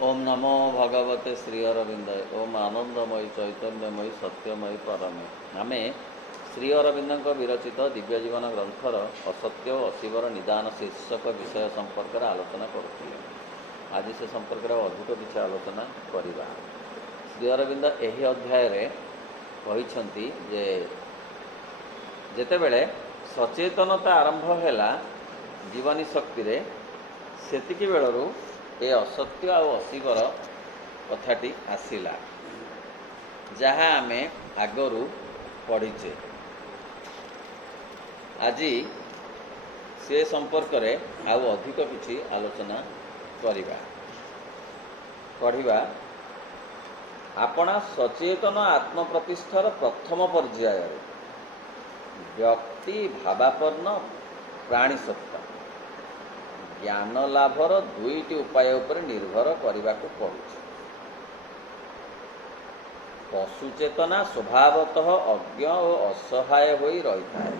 ओम नमो भगवते श्री अरविंदाय। ओम आनंदमयी चैतन्यमयी सत्यमयी परमे। आम श्री अरविंद विरचित दिव्य जीवन ग्रंथर असत्य और अशिवर निदान शीर्षक विषय संपर्क में आलोचना करुले। आज से संपर्क में अधिक किसी आलोचना करवा। श्री अरविंद यही अध्याय कहते जे जेतेबेले सचेतनता आरंभ है जीवनी शक्ति रे सेतिकी बेलू ए असत्य आ अशिवर कथाटी आसिला जहाँ आम आगरू पढ़ीचे। आज से संपर्क रे आउ अधिक किसी आलोचना करवा पढ़ा। आपणा सचेतन आत्मप्रतिष्ठार प्रथम पर्याय व्यक्ति भावापन्न प्राणी सत्ता ज्ञान लाभर दुईटी उपाय उपर निर्भर करने को पड़ुछि। पशुचेतना स्वभावतः अज्ञ और असहाय होई रही है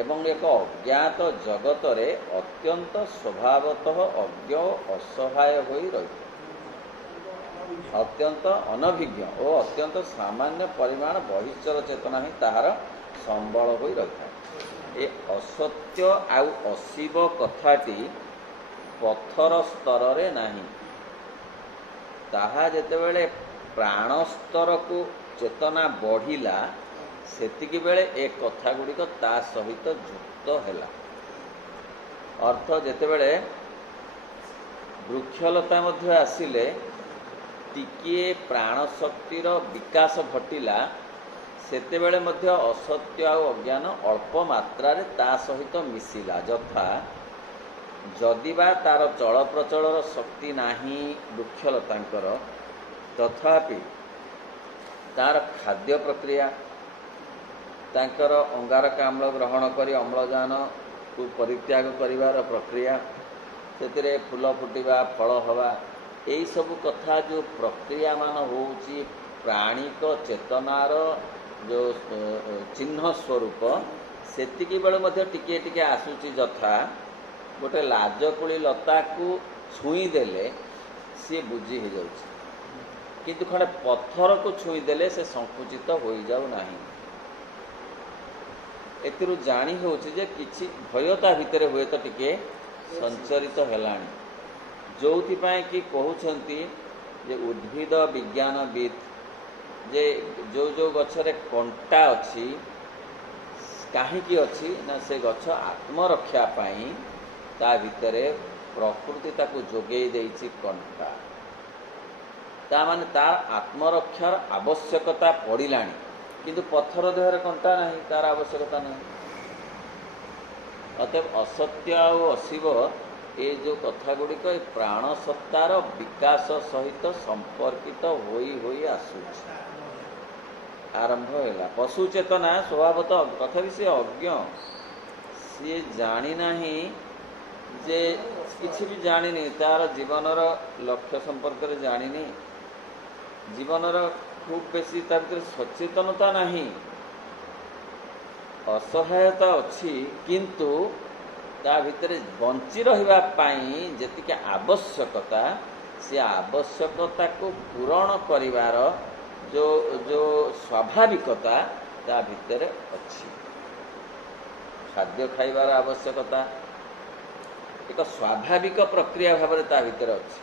एवं एक अज्ञात जगत रे अत्यंत स्वभावतः अज्ञ और असहाय होई रही है। अत्यंत अनभिज्ञ और अत्यंत सामान्य परिमाण बहिश्चर चेतना ही ताहार संबल होई रही है। ए असत्य आउ अशिव कथाटी पत्थर स्तर रे नहीं, ताहा जेतेबेले प्राण स्तर को चेतना बढ़िला सेतिकी बेले ए कथा गुड़िक ता सहित जुक्त हैला। अर्थ जेतेबेले वृक्षलता मध्य आसिले टिकिए प्राण शक्तिर विकास घटिला सेतेबेले मध्य असत्य आ अज्ञान अल्प मात्रा रे ता सहित मिसिला। यथा जदिबा तार चल प्रचलर शक्ति नाही वृक्षलतांकर तथापि तार खाद्य प्रक्रिया तांकर अंगारकाम्ल ग्रहण करी अम्लजान को परित्याग करिवार प्रक्रिया सेतिरे फूल फुटिबा फल हवा यही सब कथा जो प्रक्रिया मान होउची प्राणिक चेतनार जो चिन्ह स्वरूप सेतिकी बेले मध्य टिके टिके आसुची। यथा गोटे लाजकुड़ी लता को छुई देले सी बुझी हो जाउची, किंतु खंडे पत्थर को छुई देले से संकुचित हो जाउ नाही। एतिरु जानी होउची जे किछि भयता भितरे हुए तो टिके संचरित हेलाणी, जोथि पाए कि कहउछंती जे उद्भिद विज्ञानविद जे जो जो गछरे कंटा अच्छी कहीं अच्छी ना से गछ आत्मरक्षा पाई ता भितरे प्रकृति ताकू जोगई देइछि कंटा। ता माने तार आत्मरक्षार आवश्यकता पड़िलाणी, किंतु पत्थर देहरे कंटा नहीं, तार आवश्यकता नहीं। अतएव असत्य और अशिव ये जो कथा गुड़िक प्राण सत्तार विकास सहित संपर्कित होई आसुछि। आरंभ है पशु चेतना स्वभावतः तथा से अज्ञ सी जानी नाही जे किसी भी जानी तार जीवनर लक्ष्य संपर्क में जानी जीवनर खूब बेसी तार भीतर सचेतनता नहीं, असहायता अच्छी, किंतु ता भितर बंची रहिबा पाई जेतिके आवश्यकता से आवश्यकता को पूरण करिवार जो जो स्वाभाविकता ता भितर अच्छी। खाद्य खाइबार आवश्यकता एक स्वाभाविक प्रक्रिया भाव में ता भितर अच्छी।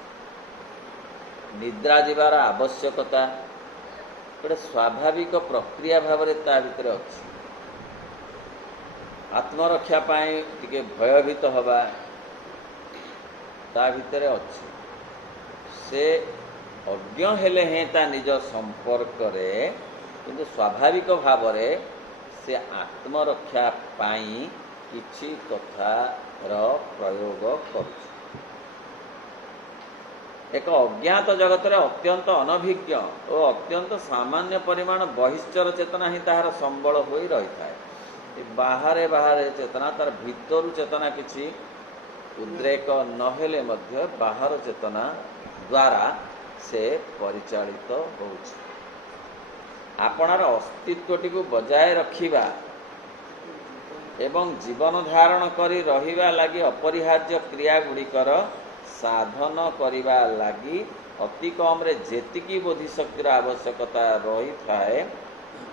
निद्रा जीवार आवश्यकता गोटे स्वाभाविक प्रक्रिया भाव में ता भितर अच्छी। आत्मरक्षा पाए टिके भयभीत हवा ता भितर अच्छी। से अज्ञ हेले हैं ता निज संपर्क रे, किंतु स्वाभाविक भाव से आत्मरक्षा पाई किछि कथार प्रयोग करुछि। एक अज्ञात जगत रे अत्यंत अनभिज्ञ और अत्यंत सामान्य परिमाण बहिश्चर चेतना ही ताहार संबल होई रही था। बाहरे बाहरे चेतना तार भितरु चेतना किछि उद्रेक नहेले मध्य बाहर चेतना द्वारा से परिचालित होउछि। आपणार अस्तित्वटी को बजाय रखिबा एवं जीवन धारण करी रहिबा लागि अपरिहार्य क्रिया गुड़िकर ସାଧନ କରିବା ଲାଗି ଅତି କମ୍ରେ ଯେତିକି ବୋଧିଶକ୍ତିର ଆବଶ୍ୟକତା ରହିଥାଏ,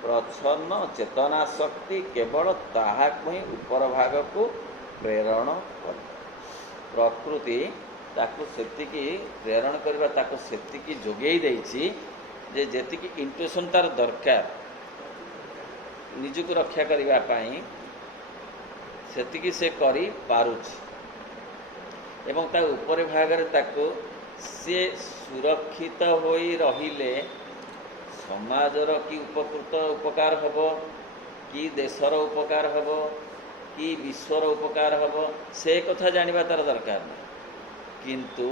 ପ୍ରଚ୍ଛନ୍ନ ଚେତନା ଶକ୍ତି କେବଳ ତାହାକୁ ହିଁ ଉପର ଭାଗକୁ ପ୍ରେରଣ କରେ। ପ୍ରକୃତି ତାକୁ ସେତିକି ପ୍ରେରଣ କରିବା, ତାକୁ ସେତିକି ଯୋଗେଇ ଦେଇଛି ଯେ ଯେତିକି ଇଣ୍ଟୁଇସନ୍ ତାର ଦରକାର ନିଜକୁ ରକ୍ଷା କରିବା ପାଇଁ, ସେତିକି ସେ କରିପାରୁଛି। ଏବଂ ତା ଉପରି ଭାଗରେ ତାକୁ ସେ ସୁରକ୍ଷିତ ହୋଇ ରହିଲେ ସମାଜର କି ଉପକାର ହେବ, କି ଦେଶର ଉପକାର ହେବ, କି ବିଶ୍ୱର ଉପକାର ହେବ, ସେ କଥା ଜାଣିବା ତାର ଦରକାର ନାହିଁ। କିନ୍ତୁ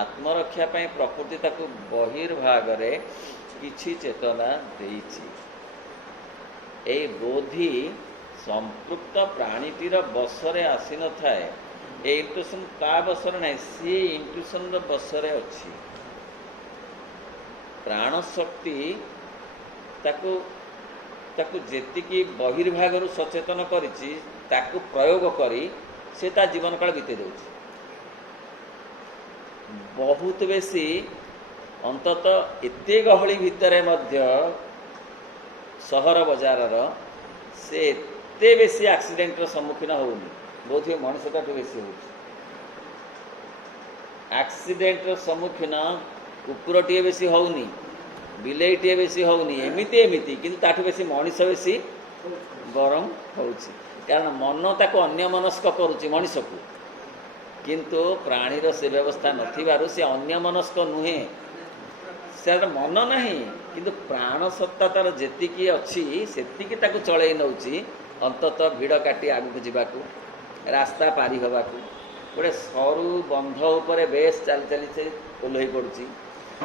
ଆତ୍ମରକ୍ଷା ପାଇଁ ପ୍ରକୃତି ତାକୁ ବହିର୍ଭାଗରେ କିଛି ଚେତନା ଦେଇଛି। ଏଇ ବୋଧି ସମ୍ପୃକ୍ତ ପ୍ରାଣୀଟିର ବଶରେ ଆସିନଥାଏ। ଏ ଇଣ୍ଟୁସନ୍ ତା ବଶରେ ନାହିଁ, ସେ ଇଣ୍ଟୁସନ୍ର ବଶରେ ଅଛି। ପ୍ରାଣଶକ୍ତି ତାକୁ ଯେତିକି ବହିର୍ଭାଗରୁ ସଚେତନ କରିଛି, ତାକୁ ପ୍ରୟୋଗ କରି ସେ ତା ଜୀବନକାଳ ବିତେଇ ଦେଉଛି। ବହୁତ ବେଶୀ ଅନ୍ତତଃ ଏତେ ଗହଳି ଭିତରେ ମଧ୍ୟ ସହର ବଜାରର ସେ ଏତେ ବେଶୀ ଆକ୍ସିଡେଣ୍ଟର ସମ୍ମୁଖୀନ ହେଉନି। ବୋଧହୁଏ ମଣିଷଟାଠୁ ବେଶୀ ହେଉଛି ଆକ୍ସିଡେଣ୍ଟର ସମ୍ମୁଖୀନ। କୁକୁରଟିଏ ବେଶୀ ହେଉନି, ବିଲେଇଟିଏ ବେଶୀ ହେଉନି, ଏମିତି କିନ୍ତୁ ତାଠୁ ବେଶୀ ମଣିଷ ବେଶୀ ଗରମ ହେଉଛି। କାରଣ ମନ ତାକୁ ଅନ୍ୟମନସ୍କ କରୁଛି ମଣିଷକୁ, କିନ୍ତୁ ପ୍ରାଣୀର ସେ ବ୍ୟବସ୍ଥା ନଥିବାରୁ ସେ ଅନ୍ୟମନସ୍କ ନୁହେଁ। ସେର ମନ ନାହିଁ, କିନ୍ତୁ ପ୍ରାଣ ସତ୍ତା ତାର ଯେତିକି ଅଛି ସେତିକି ତାକୁ ଚଳେଇ ନେଉଛି। ଅନ୍ତତଃ ଭିଡ଼ କାଟି ଆଗକୁ ଯିବାକୁ, ରାସ୍ତା ପାରି ହେବାକୁ। ଗୋଟେ ସରୁ ବନ୍ଧ ଉପରେ ବେଶ୍ ଚାଲି ସେ ଓହ୍ଲେଇ ପଡ଼ୁଛି।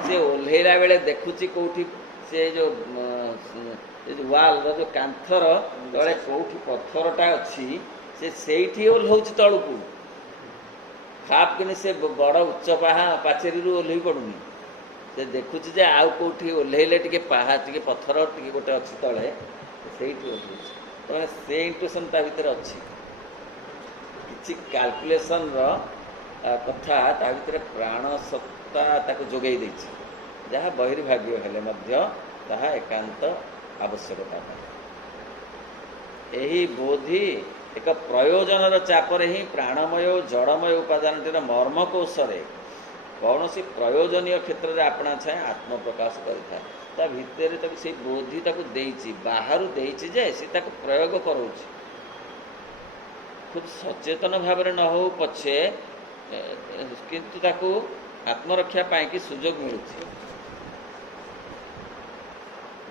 ସେ ଓହ୍ଲେଇଲା ବେଳେ ଦେଖୁଛି କେଉଁଠି ସେ ଯେଉଁ ୱାଲ୍ର ଯେଉଁ କାନ୍ଥର ତଳେ କେଉଁଠି ପଥରଟା ଅଛି, ସେ ସେଇଠି ଓହ୍ଲଉଛି ତଳକୁ। ଖାପ କିନି ସେ ବଡ଼ ଉଚ୍ଚ ପାଚେରୀରୁ ଓହ୍ଲେଇ ପଡ଼ୁନି। ସେ ଦେଖୁଛି ଯେ ଆଉ କେଉଁଠି ଓହ୍ଲେଇଲେ ଟିକେ ଟିକେ ପଥର ଟିକେ ଗୋଟେ ଅଛି ତଳେ, ସେଇଠି ଓହ୍ଲଉଛି। ତେଣୁ ସେ ଇଣ୍ଟୁସନ୍ ତା ଭିତରେ ଅଛି। କିଛି କାଲକୁଲେସନ୍ର କଥା ତା ଭିତରେ ପ୍ରାଣ ସତ୍ତା ତାକୁ ଯୋଗାଇ ଦେଇଛି, ଯାହା ବହିର୍ଭାଗୀୟ ହେଲେ ମଧ୍ୟ ତାହା ଏକାନ୍ତ ଆବଶ୍ୟକତା ପାଇଁ। ଏହି ବୋଧି ଏକ ପ୍ରୟୋଜନର ଚାପରେ ହିଁ ପ୍ରାଣମୟ ଓ ଜଡ଼ମୟ ଉପାଦାନଟିର ମର୍ମକୋଷରେ କୌଣସି ପ୍ରୟୋଜନୀୟ କ୍ଷେତ୍ରରେ ଆପଣା ଛାଏଁ ଆତ୍ମପ୍ରକାଶ କରିଥାଏ। ତା ଭିତରେ ତାକୁ ସେଇ ବୋଧି ତାକୁ ଦେଇଛି, ବାହାରୁ ଦେଇଛି ଯେ ସେ ତାକୁ ପ୍ରୟୋଗ କରାଉଛି। ଖୁବ୍ ସଚେତନ ଭାବରେ ନ ହେଉ ପଛେ, କିନ୍ତୁ ତାକୁ ଆତ୍ମରକ୍ଷା ପାଇଁକି ସୁଯୋଗ ମିଳୁଛି।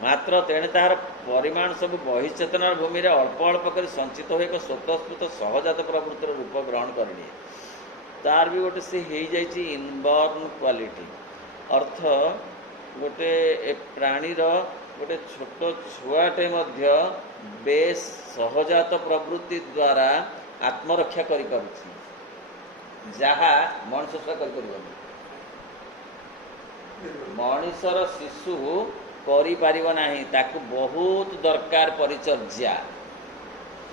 ମାତ୍ର ତେଣେ ତାହାର ପରିମାଣ ସବୁ ବହିଚେତନାର ଭୂମିରେ ଅଳ୍ପ ଅଳ୍ପ କରି ସଞ୍ଚିତ ହୋଇ ଏକ ସ୍ୱତଃସ୍ଫୂର୍ତ୍ତ ସହଜାତ ପ୍ରବୃତ୍ତିର ରୂପ ଗ୍ରହଣ କରିନିଏ। ତାର ବି ଗୋଟେ ସେ ହେଇଯାଇଛି ଇନବର୍ନ କ୍ୱାଲିଟି। ଅର୍ଥ ଗୋଟେ ପ୍ରାଣୀର ଗୋଟେ ଛୋଟ ଛୁଆଟେ ମଧ୍ୟ ବେଶ୍ ସହଜାତ ପ୍ରବୃତ୍ତି ଦ୍ୱାରା ଆତ୍ମରକ୍ଷା କରିପାରୁଛି, ଯାହା ମଣିଷ ସେଟା କରିପାରିବନି। ମଣିଷର ଶିଶୁ କରିପାରିବ ନାହିଁ, ତାକୁ ବହୁତ ଦରକାର ପରିଚର୍ଯ୍ୟା,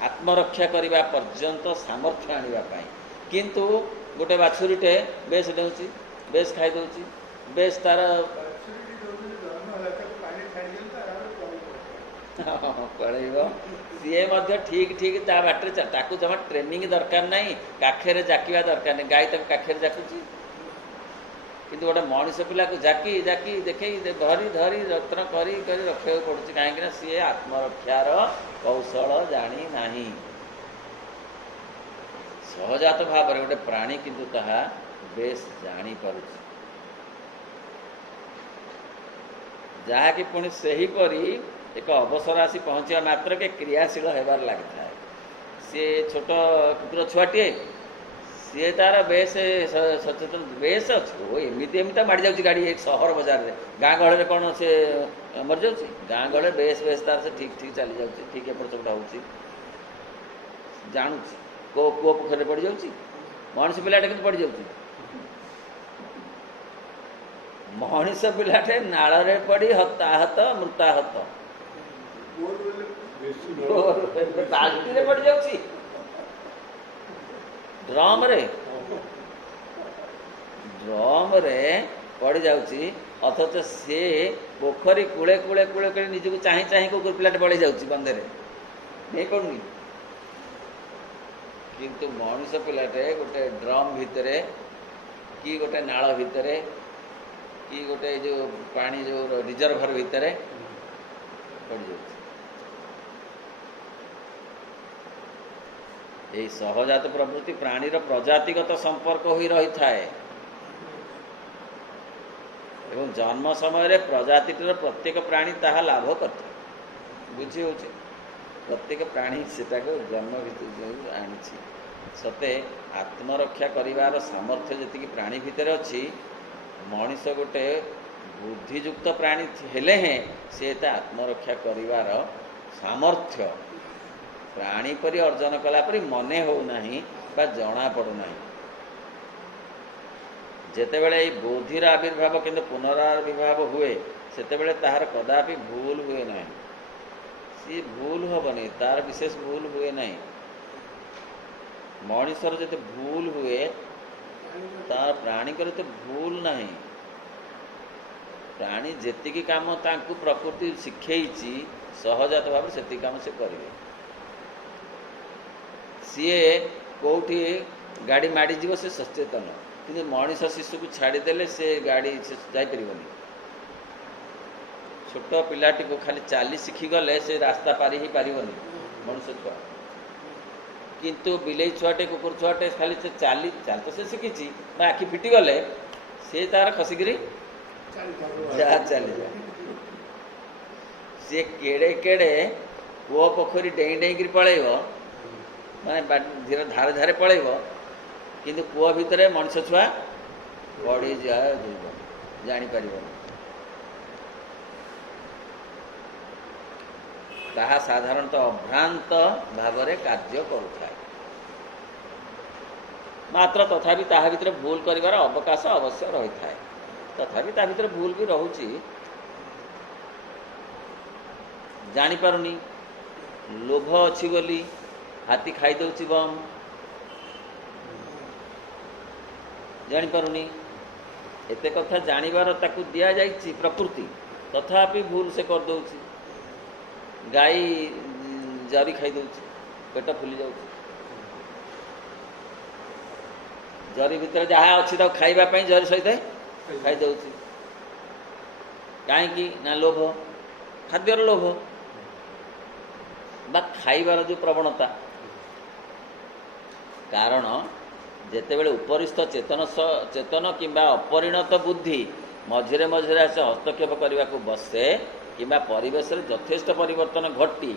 ଆତ୍ମରକ୍ଷା କରିବା ପର୍ଯ୍ୟନ୍ତ ସାମର୍ଥ୍ୟ ଆଣିବା ପାଇଁ। କିନ୍ତୁ ଗୋଟେ ବାଛୁରୀଟେ ବେଶ୍ ଡେଉଁଛି, ବେଶ୍ ଖାଇଦେଉଛି, ବେଶ୍ ତାର ପଳେଇବ। ସିଏ ମଧ୍ୟ ଠିକ୍ ତା ବାଟରେ, ତାକୁ ଜମା ଟ୍ରେନିଂ ଦରକାର ନାହିଁ, କାଖରେ ଜାକିବା ଦରକାର ନାହିଁ। ଗାଈ ତାକୁ କାଖରେ ଜାକୁଛି, କିନ୍ତୁ ଗୋଟେ ମଣିଷ ପିଲାକୁ ଜାକି ଦେଖେଇ ଧରି ଯତ୍ନ କରି ରଖିବାକୁ ପଡ଼ୁଛି। କାହିଁକିନା ସିଏ ଆତ୍ମରକ୍ଷାର କୌଶଳ ଜାଣି ନାହିଁ। ସହଜାତ ଭାବରେ ଗୋଟେ ପ୍ରାଣୀ କିନ୍ତୁ ତାହା ବେଶ୍ ଜାଣିପାରୁଛି, ଯାହାକି ପୁଣି ସେହିପରି ଏକ ଅବସର ଆସି ପହଞ୍ଚିବା ମାତ୍ରକେ କ୍ରିୟାଶୀଳ ହେବାରେ ଲାଗିଥାଏ। ସିଏ ଛୋଟ କୁକୁର ଛୁଆଟିଏ, ସିଏ ତାର ବେଶ୍ ସଚେତନ, ବେଶ୍ ଅଛି। ଏମିତି ମାଡ଼ି ଯାଉଛି ଗାଡ଼ି ସହର ବଜାରରେ। ଗାଁ ଗହଳିରେ କ'ଣ ସେ ମରିଯାଉଛି? ଗାଁ ଗହଳିରେ ବେଶ୍ ତାର ସେ ଠିକ୍ ଚାଲି ଯାଉଛି, ଠିକ୍ ଏପଟ ସେପଟ ହେଉଛି, ଜାଣୁଛି। କୂଅ ପୋଖରୀରେ ପଡ଼ିଯାଉଛି, ମଣିଷ ପିଲାଟେ କିନ୍ତୁ ପଡ଼ିଯାଉଛି। ମଣିଷ ପିଲାଟେ ନାଳରେ ପଡ଼ି ହତାହତ ମୃତାହତ, ବାଲ୍ଟିରେ ପଡ଼ିଯାଉଛି, ଡ୍ରମରେ। ଡ୍ରମରେ ପଡ଼ି ଯାଉଛି, ଅଥଚ ସେ ପୋଖରୀ କୂଳେ କୂଳେ କୂଳେ କୂଳେ ନିଜକୁ ଚାହିଁ ଚାହିଁ କୁକୁର ପିଲାଟେ ପଳେଇ ଯାଉଛି ବନ୍ଧରେ, ନେଇ କରୁନି। କିନ୍ତୁ ମଣିଷ ପିଲାଟେ ଗୋଟେ ଡ୍ରମ୍ ଭିତରେ କି ଗୋଟେ ନାଳ ଭିତରେ କି ଗୋଟେ ଯେଉଁ ପାଣି ଯେଉଁ ରିଜର୍ଭର ଭିତରେ ପଡ଼ିଯାଉଛି। ଏହି ସହଜାତ ପ୍ରବୃତ୍ତି ପ୍ରାଣୀର ପ୍ରଜାତିଗତ ସମ୍ପର୍କ ହୋଇ ରହିଥାଏ ଏବଂ ଜନ୍ମ ସମୟରେ ପ୍ରଜାତିଟିର ପ୍ରତ୍ୟେକ ପ୍ରାଣୀ ତାହା ଲାଭ କରିଥାଏ। ବୁଝି ହେଉଛି, ପ୍ରତ୍ୟେକ ପ୍ରାଣୀ ସେଟାକୁ ଜନ୍ମ ଭିତରେ ଆଣିଛି। ସତେ ଆତ୍ମରକ୍ଷା କରିବାର ସାମର୍ଥ୍ୟ ଯେତିକି ପ୍ରାଣୀ ଭିତରେ ଅଛି, ମଣିଷ ଗୋଟେ ବୁଦ୍ଧିଯୁକ୍ତ ପ୍ରାଣୀ ହେଲେ ହେଁ ସେ ତା ଆତ୍ମରକ୍ଷା କରିବାର ସାମର୍ଥ୍ୟ ପ୍ରାଣୀ ପରି ଅର୍ଜନ କଲା ପରି ମନେ ହେଉନାହିଁ ବା ଜଣାପଡ଼ୁନାହିଁ। ଯେତେବେଳେ ଏହି ବୁଦ୍ଧିର ଆବିର୍ଭାବ କିନ୍ତୁ ପୁନରାବିର୍ଭାବ ହୁଏ, ସେତେବେଳେ ତାହାର କଦାପି ଭୁଲ ହୁଏ ନାହିଁ। ସିଏ ଭୁଲ ହେବନି, ତାର ବିଶେଷ ଭୁଲ ହୁଏ ନାହିଁ। ମଣିଷର ଯେତେ ଭୁଲ ହୁଏ, ତାର ପ୍ରାଣୀଙ୍କର ଏତେ ଭୁଲ ନାହିଁ। ପ୍ରାଣୀ ଯେତିକି କାମ ତାଙ୍କୁ ପ୍ରକୃତି ଶିଖେଇଛି ସହଜାତ ଭାବରେ ସେତିକି କାମ ସେ କରିବେ। ସିଏ କେଉଁଠି ଗାଡ଼ି ମାଡ଼ିଯିବ ସେ ସଚେତନ, କିନ୍ତୁ ମଣିଷ ଶିଶୁକୁ ଛାଡ଼ିଦେଲେ ସେ ଗାଡ଼ି ଯାଇପାରିବନି। ଛୋଟ ପିଲାଟିକୁ ଖାଲି ଚାଲି ଶିଖିଗଲେ ସେ ରାସ୍ତା ପାରି ହେଇପାରିବନି ମଣିଷ ଛୁଆ। କିନ୍ତୁ ବିଲେଇ ଛୁଆଟେ କୁକୁର ଛୁଆଟେ ଖାଲି ସେ ଚାଲି ତ ସେ ଶିଖିଛି, ବା ଆଖି ଫିଟିଗଲେ ସେ ତାର ଖସିକିରି ଯାହା ଚାଲିଯାଏ। ସିଏ କେଡ଼େ କେଡ଼େ କୂଅ ପୋଖରୀ ଡେଇଁ ଡେଇଁକିରି ପଳେଇବ, ମାନେ ଧାରେ ଧାରେ ପଳେଇବ, କିନ୍ତୁ କୂଅ ଭିତରେ ମଣିଷ ଛୁଆ ପଡ଼ିଯାଏ, ଜାଣିପାରିବନି। ତାହା ସାଧାରଣତଃ ଅଭ୍ରାନ୍ତ ଭାବରେ କାର୍ଯ୍ୟ କରୁଥାଏ। ମାତ୍ର ତଥାପି ତାହା ଭିତରେ ଭୁଲ କରିବାର ଅବକାଶ ଅବଶ୍ୟ ରହିଥାଏ। ତଥାପି ତା ଭିତରେ ଭୁଲ ବି ରହୁଛି। ଜାଣିପାରୁନି, ଲୋଭ ଅଛି ବୋଲି ହାତୀ ଖାଇଦେଉଛି ବମ୍, ଜାଣିପାରୁନି। ଏତେ କଥା ଜାଣିବାର ତାକୁ ଦିଆଯାଇଛି ପ୍ରକୃତି, ତଥାପି ଭୁଲ ସେ କରିଦେଉଛି। ଗାଈ ଜରି ଖାଇଦେଉଛି, ପେଟ ଫୁଲି ଯାଉଛି। ଜରି ଭିତରେ ଯାହା ଅଛି ତାକୁ ଖାଇବା ପାଇଁ ଜରି ସହିତ ଖାଇଦେଉଛି। କାହିଁକି ନା ଲୋଭ, ଖାଦ୍ୟର ଲୋଭ ବା ଖାଇବାର ଯେଉଁ ପ୍ରବଣତା। କାରଣ ଯେତେବେଳେ ଉପରିସ୍ଥ ଚେତନ କିମ୍ବା ଅପରିଣତ ବୁଦ୍ଧି ମଝିରେ ମଝିରେ ଆସି ହସ୍ତକ୍ଷେପ କରିବାକୁ ବସେ କିମ୍ବା ପରିବେଶରେ ଯଥେଷ୍ଟ ପରିବର୍ତ୍ତନ ଘଟି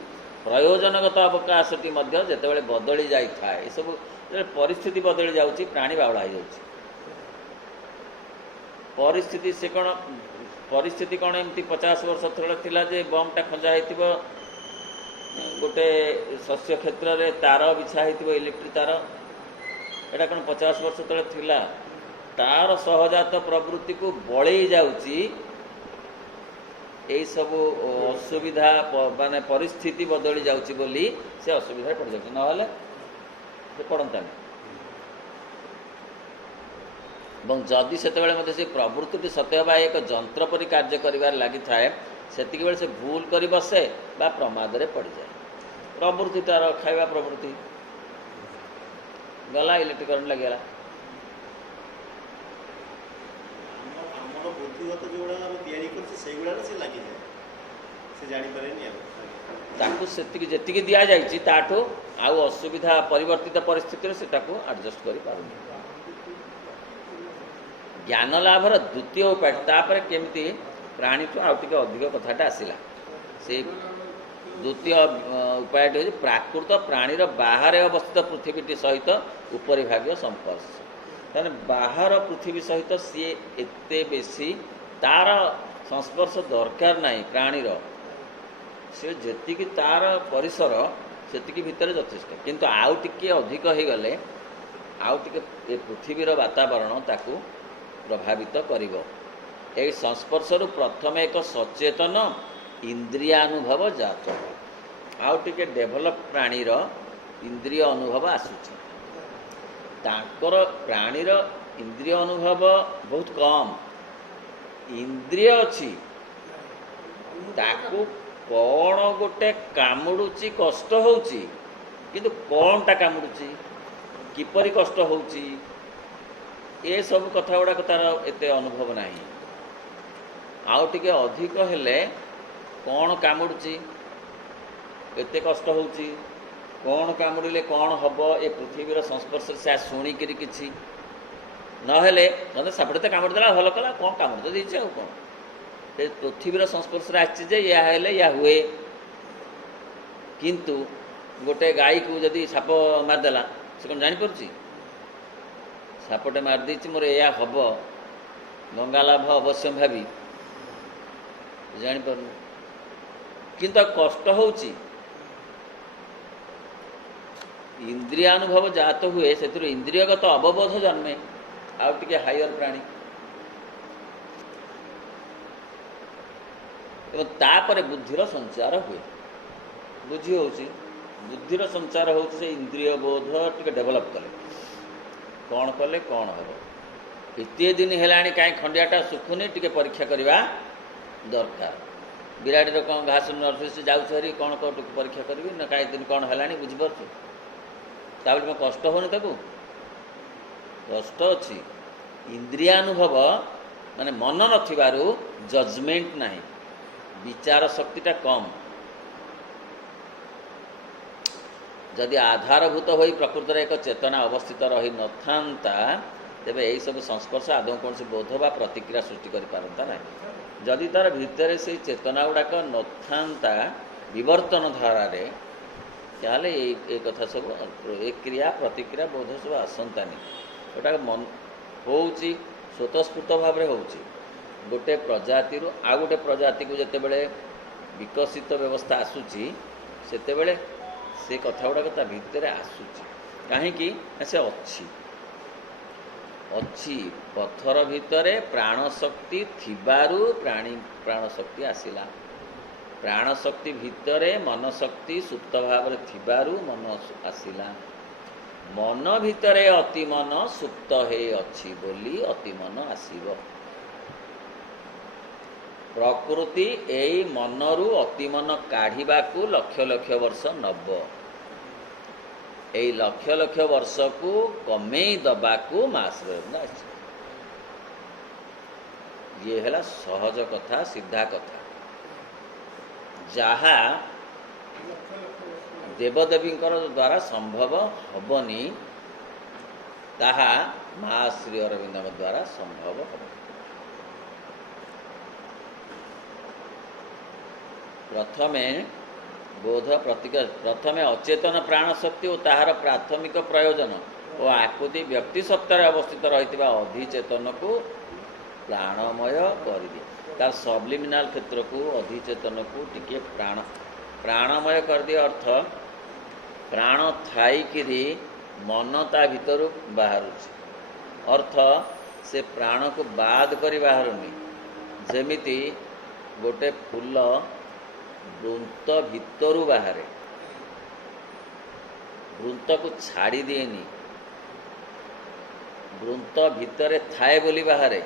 ପ୍ରୟୋଜନଗତ ଅବକାଶଟି ମଧ୍ୟ ଯେତେବେଳେ ବଦଳି ଯାଇଥାଏ, ଏସବୁ ଯେତେବେଳେ ପରିସ୍ଥିତି ବଦଳି ଯାଉଛି, ପ୍ରାଣୀ ବାଉଳା ହେଇଯାଉଛି। ପରିସ୍ଥିତି କ'ଣ ଏମିତି 50 ବର୍ଷ ତଳେ ଥିଲା ଯେ ବମ୍ଟା ଖଞ୍ଜା ହେଇଥିବ, ଗୋଟେ ଶସ୍ୟ କ୍ଷେତ୍ରରେ ତାର ବିଛା ହେଇଥିବ, ଇଲେକ୍ଟ୍ରିକ୍ ତାର, ଏଇଟା କ'ଣ 50 ବର୍ଷ ତଳେ ଥିଲା? ତାର ସହଜାତ ପ୍ରବୃତ୍ତିକୁ ବଳେଇ ଯାଉଛି ଏଇସବୁ ଅସୁବିଧା, ମାନେ ପରିସ୍ଥିତି ବଦଳି ଯାଉଛି ବୋଲି ସେ ଅସୁବିଧାରେ ପଡ଼ିଯାଉଛି, ନହେଲେ ସେ ପଡ଼ନ୍ତାନି। ଏବଂ ଯଦି ସେତେବେଳେ ମଧ୍ୟ ସେ ପ୍ରବୃତ୍ତିଟି ସତେ ବା ଏକ ଯନ୍ତ୍ର ପରି କାର୍ଯ୍ୟ କରିବାରେ ଲାଗିଥାଏ, ସେତିକିବେଳେ ସେ ଭୁଲ କରି ବସେ ବା ପ୍ରମାଦରେ ପଡ଼ିଯାଏ। ପ୍ରବୃତ୍ତି ତାର ଖାଇବା ପ୍ରବୃତ୍ତି ଗଲା, ଇଲେକ୍ଟ୍ରିକ୍ କରେଣ୍ଟ ଲାଗିଗଲା। ଆମର ବୁଦ୍ଧିଗତ ଯେଉଁଗୁଡ଼ା ଆମେ ତିଆରି କରୁଛୁ ସେଇଗୁଡ଼ାରେ ସେ ଲାଗିଯାଏ, ସେ ଜାଣିପାରେନି। ତାକୁ ସେତିକି ଯେତିକି ଦିଆଯାଇଛି ତାଠୁ ଆଉ ଅସୁବିଧା ପରିବର୍ତ୍ତିତ ପରିସ୍ଥିତିରେ ସେ ତାକୁ ଆଡ଼ଜଷ୍ଟ କରିପାରୁନି। ଜ୍ଞାନ ଲାଭର ଦ୍ୱିତୀୟ ଉପାୟ, ତାପରେ କେମିତି ପ୍ରାଣୀଠୁ ଆଉ ଟିକେ ଅଧିକ କଥାଟା ଆସିଲା। ସେଇ ଦ୍ୱିତୀୟ ଉପାୟଟି ହେଉଛି ପ୍ରାକୃତ ପ୍ରାଣୀର ବାହାରେ ଅବସ୍ଥିତ ପୃଥିବୀଟି ସହିତ ଉପରି ଭାଗୀୟ ସମ୍ପର୍ଶ। ତାହେଲେ ବାହାର ପୃଥିବୀ ସହିତ ସିଏ ଏତେ ବେଶୀ ତାର ସଂସ୍ପର୍ଶ ଦରକାର ନାହିଁ ପ୍ରାଣୀର। ସେ ଯେତିକି ତାର ପରିସର ସେତିକି ଭିତରେ ଯଥେଷ୍ଟ, କିନ୍ତୁ ଆଉ ଟିକେ ଅଧିକ ହେଇଗଲେ ଆଉ ଟିକେ ଏ ପୃଥିବୀର ବାତାବରଣ ତାକୁ ପ୍ରଭାବିତ କରିବ। ଏହି ସଂସ୍ପର୍ଶରୁ ପ୍ରଥମେ ଏକ ସଚେତନ ଇନ୍ଦ୍ରିୟାନୁଭବ ଜାତ, ଆଉ ଟିକେ ଡେଭଲପ ପ୍ରାଣୀର ଇନ୍ଦ୍ରିୟ ଅନୁଭବ ଆସୁଛି। ତାଙ୍କର ପ୍ରାଣୀର इंद्रिय अनुभव बहुत कम इंद्रिय अच्छी ताकू कौन गोटे कामुड़ुची कष्ट होउची किंतु कौनटा कामुड़ुची किपरि कष्ट होउची ये सब कथा गुड़ाक तार एते अनुभव नहीं आउ टिके अधिक हेले कौन कामुड़ुची एते कष्ट होउची कौन कामुड़िले कौन हब ए पृथ्वीर संस्पर्श से शुणिकी किसी नहेले मतलब सापड़े तो कामुड़देला भल कला कौन कामुड़ तो देती आ कौन से पृथ्वीर संस्पर्श आसचे या हेले या हुए किंतु गोटे गाई को जदि साप मारदेला से कौन जापर सापटे मारदी मोर या हम गंगा लाभ अवश्य भावी जापर किंतु कष्ट होउची इंद्रियानुभव जहाँ तो हुए से इंद्रियगत अवबोध जन्मे आउ टिके हायर प्राणी एवं तापर बुद्धिर संचार हुए बुद्धि होउची बुद्धिर संचार होउची से इंद्रिय बोध टिके डेभलप कले कौन हम एते दिन है कहीं खंडियाटा सुखुनी टिके परीक्षा करवा दरकार बिराड़ी कौन घास नर्स जाऊरी कौन कौन परीक्षा करी ना कहीं दिन कौन है बुझीपार ताबले मैं कष्ट होनी ताकू कष्ट अच्छी इंद्रियानुभव माने मन नथिबारु जजमेंट नहीं विचार शक्तिटा कम जदि आधारभूत हो प्रकृत एक चेतना अवस्थित रही नथांता तेबे यही सब संस्पर्श आदौ कौन से बोध बा प्रतिक्रिया सृष्टि कर पारंता ना जदि तार भितर से चेतना गुड़ाक नथांता विवर्तन धारा रे ताहले ये कथा सब एक क्रिया प्रतिक्रिया बोध सब आसंतानी गोटा मन होउची स्वतस्फूर्त भाव में होउची गोटे प्रजाति आ गोटे प्रजाति को जिते विकसित व्यवस्था आसूची सेते से कथा गुड़ाक ता भितर आसूची कहीं से अच्छी पत्थर भितर प्राणशक्ति थिबारु प्राण शक्ति आसिला प्राणशक्ति भितर मन शक्ति सुप्त भाव थिबारु मन आसिला मन भितर अति मन सुप्त हे अच्छी बोली अति मन आसीब प्रकृति एई मनरु अति मन काढ़िबाकू लक्ष लक्ष वर्ष नब एई लक्ष लक्ष वर्ष को कमेई दबाकू मास ये है सहज कथा सीधा कथा जहा देवदेवी द्वारा संभव हबनी ताहा माँ श्री अरविंद द्वारा संभव हम प्रथमे बोध प्रतिक्रिया प्रथमे अचेतन प्राणशक्ति और ताहार प्राथमिक प्रयोजन और आकृति व्यक्ति सत्तार अवस्थित रही अधिचेतन को प्राणमय कर दिए तार सबलिमिनाल क्षेत्र को अधिचेतन को टिके प्राणमय कर दिए अर्थ प्राण थाईकि मन ता भीतर बाहर अर्थ से प्राण को बाद करी बाहरुनी जेमिति गोटे फूल वृंत भितरु बाहरे वृंत को छाड़ी दिएनी वृंत भितरे थाए बोली बाहरे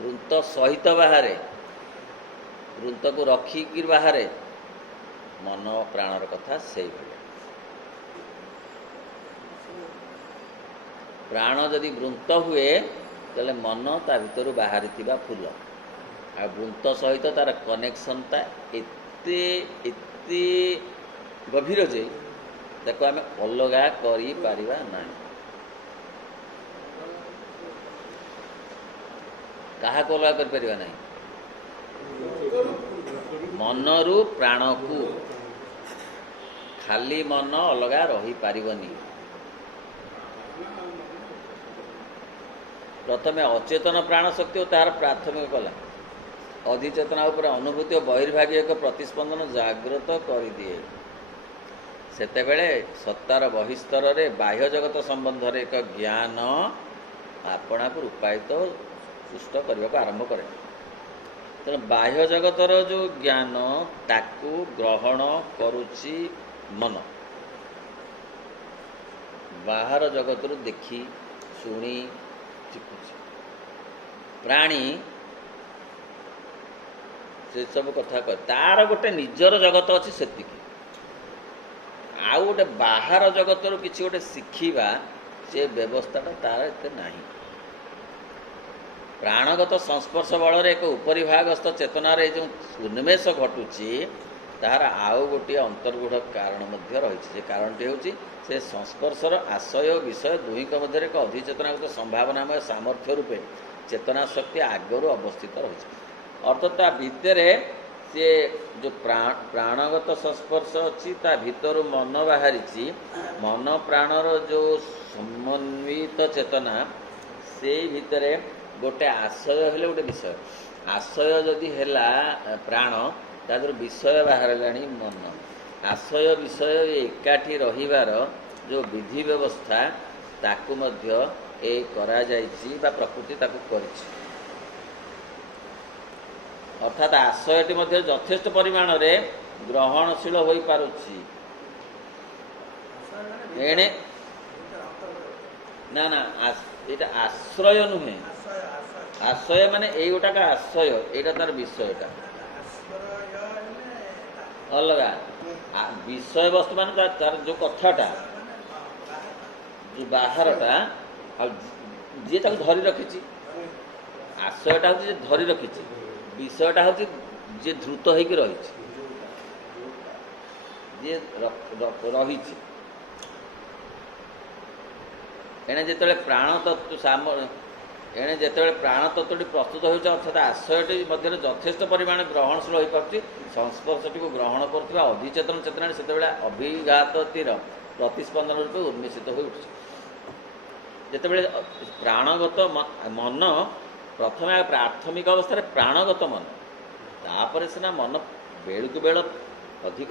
वृंत सहित बाहरे वृंत को रखिकी बाहरे मन प्राणर कथा से प्राण जदि वृंत हुए तेल मन ता भीतर बाहरी थिबा फूल आ वृंत सहित तार कनेक्शनटा एते गभीर जे ताको आमे अलगा करि पारिबा नाही कहा को अलग कर पारिबा नाही मनरु प्राण को खाली मन अलगा रही पारिबनी प्रथमे अचेतन प्राण शक्ति और तार प्राथमिक कला अधिचेतना उपर अनुभूति और बहिर्भागी एक प्रतिस्पंदन जागृत कर दिए सेतेबेले सत्तार बहिस्तर रे बाह्य जगत संबंध रे एक ज्ञान आपना को रूपायित सुष्ट करने को आरंभ करे तेणु बाह्य जगतर जो ज्ञान ताकू ग्रहण करुची मन बाहर जगत देखी शुणी ଶିଖୁଛି। ପ୍ରାଣୀ ସେସବୁ କଥା କହ, ତାର ଗୋଟେ ନିଜର ଜଗତ ଅଛି ସେତିକି। ଆଉ ଗୋଟେ ବାହାର ଜଗତରୁ କିଛି ଗୋଟେ ଶିଖିବା ସେ ବ୍ୟବସ୍ଥାଟା ତାର ଏତେ ନାହିଁ। ପ୍ରାଣଗତ ସଂସ୍ପର୍ଶ ବଳରେ ଏକ ଉପରିଭାଗସ୍ଥ ଚେତନାର ଏ ଯେଉଁ ଉନ୍ମେଷ ଘଟୁଛି ତାହାର ଆଉ ଗୋଟିଏ ଅନ୍ତର୍ଗୂଢ଼ କାରଣ ମଧ୍ୟ ରହିଛି। ସେ କାରଣଟି ହେଉଛି ସେ ସଂସ୍ପର୍ଶର ଆଶୟ ଓ ବିଷୟ ଦୁହିଁଙ୍କ ମଧ୍ୟରେ ଏକ ଅଧିଚେତନାଗତ ସମ୍ଭାବନାମୟ ସାମର୍ଥ୍ୟ ରୂପେ ଚେତନା ଶକ୍ତି ଆଗରୁ ଅବସ୍ଥିତ ରହିଛି। ଅର୍ଥାତ୍ ତା ଭିତରେ ସିଏ ଯେଉଁ ପ୍ରାଣଗତ ସଂସ୍ପର୍ଶ ଅଛି ତା ଭିତରୁ ମନ ବାହାରିଛି। ମନ ପ୍ରାଣର ଯେଉଁ ସମନ୍ୱିତ ଚେତନା ସେଇ ଭିତରେ ଗୋଟେ ଆଶୟ ହେଲେ ଗୋଟେ ବିଷୟ। ଆଶୟ ଯଦି ହେଲା ପ୍ରାଣ, ତା ଦେହରୁ ବିଷୟ ବାହାରିଲାଣି ମନ। ଆଶୟ ବିଷୟ ଏକାଠି ରହିବାର ଯେଉଁ ବିଧି ବ୍ୟବସ୍ଥା ତାକୁ ମଧ୍ୟ ଏ କରାଯାଇଛି ବା ପ୍ରକୃତି ତାକୁ କରିଛି। ଅର୍ଥାତ୍ ଆଶୟଟି ମଧ୍ୟ ଯଥେଷ୍ଟ ପରିମାଣରେ ଗ୍ରହଣଶୀଳ ହୋଇପାରୁଛି। ଏଣେ ନା ନା ଏଇଟା ଆଶ୍ରୟ ନୁହେଁ। ଆଶ୍ରୟ ମାନେ ଏଇ ଗୋଟାକ ଆଶ୍ରୟ, ଏଇଟା ତାର ବିଷୟଟା ଅଲଗା। ବିଷୟବସ୍ତୁ ମାନେ ତାର ଯେଉଁ କଥାଟା, ଯେଉଁ ବାହାରଟା, ଆଉ ଯିଏ ତାକୁ ଧରି ରଖିଛି। ଆଶ୍ରୟଟା ହେଉଛି ଯେ ଧରି ରଖିଛି, ବିଷୟଟା ହେଉଛି ଯିଏ ଧୃତ ହେଇକି ରହିଛି, ଯିଏ ରହିଛି। ଏଣେ ଯେତେବେଳେ ପ୍ରାଣ ତତ୍ତ୍ୱଟି ପ୍ରସ୍ତୁତ ହେଉଛି, ଅର୍ଥାତ୍ ଆଶ୍ରୟଟି ମଧ୍ୟରେ ଯଥେଷ୍ଟ ପରିମାଣରେ ଗ୍ରହଣଶୀଳ ହୋଇପାରୁଛି। ସଂସ୍ପର୍ଶଟିକୁ ଗ୍ରହଣ କରୁଥିବା ଅଧିଚେତନ ଚେତନାରେ ସେତେବେଳେ ଅଭିଘାତଟିର ପ୍ରତିସ୍ପନ୍ଦନ ରୂପେ ଉନ୍ମେଷିତ ହୋଇ ଉଠୁଛି। ଯେତେବେଳେ ପ୍ରାଣଗତ ମନ ପ୍ରଥମେ ପ୍ରାଥମିକ ଅବସ୍ଥାରେ ପ୍ରାଣଗତ ମନ, ତାପରେ ସିନା ମନ ବେଳକୁ ବେଳ ଅଧିକ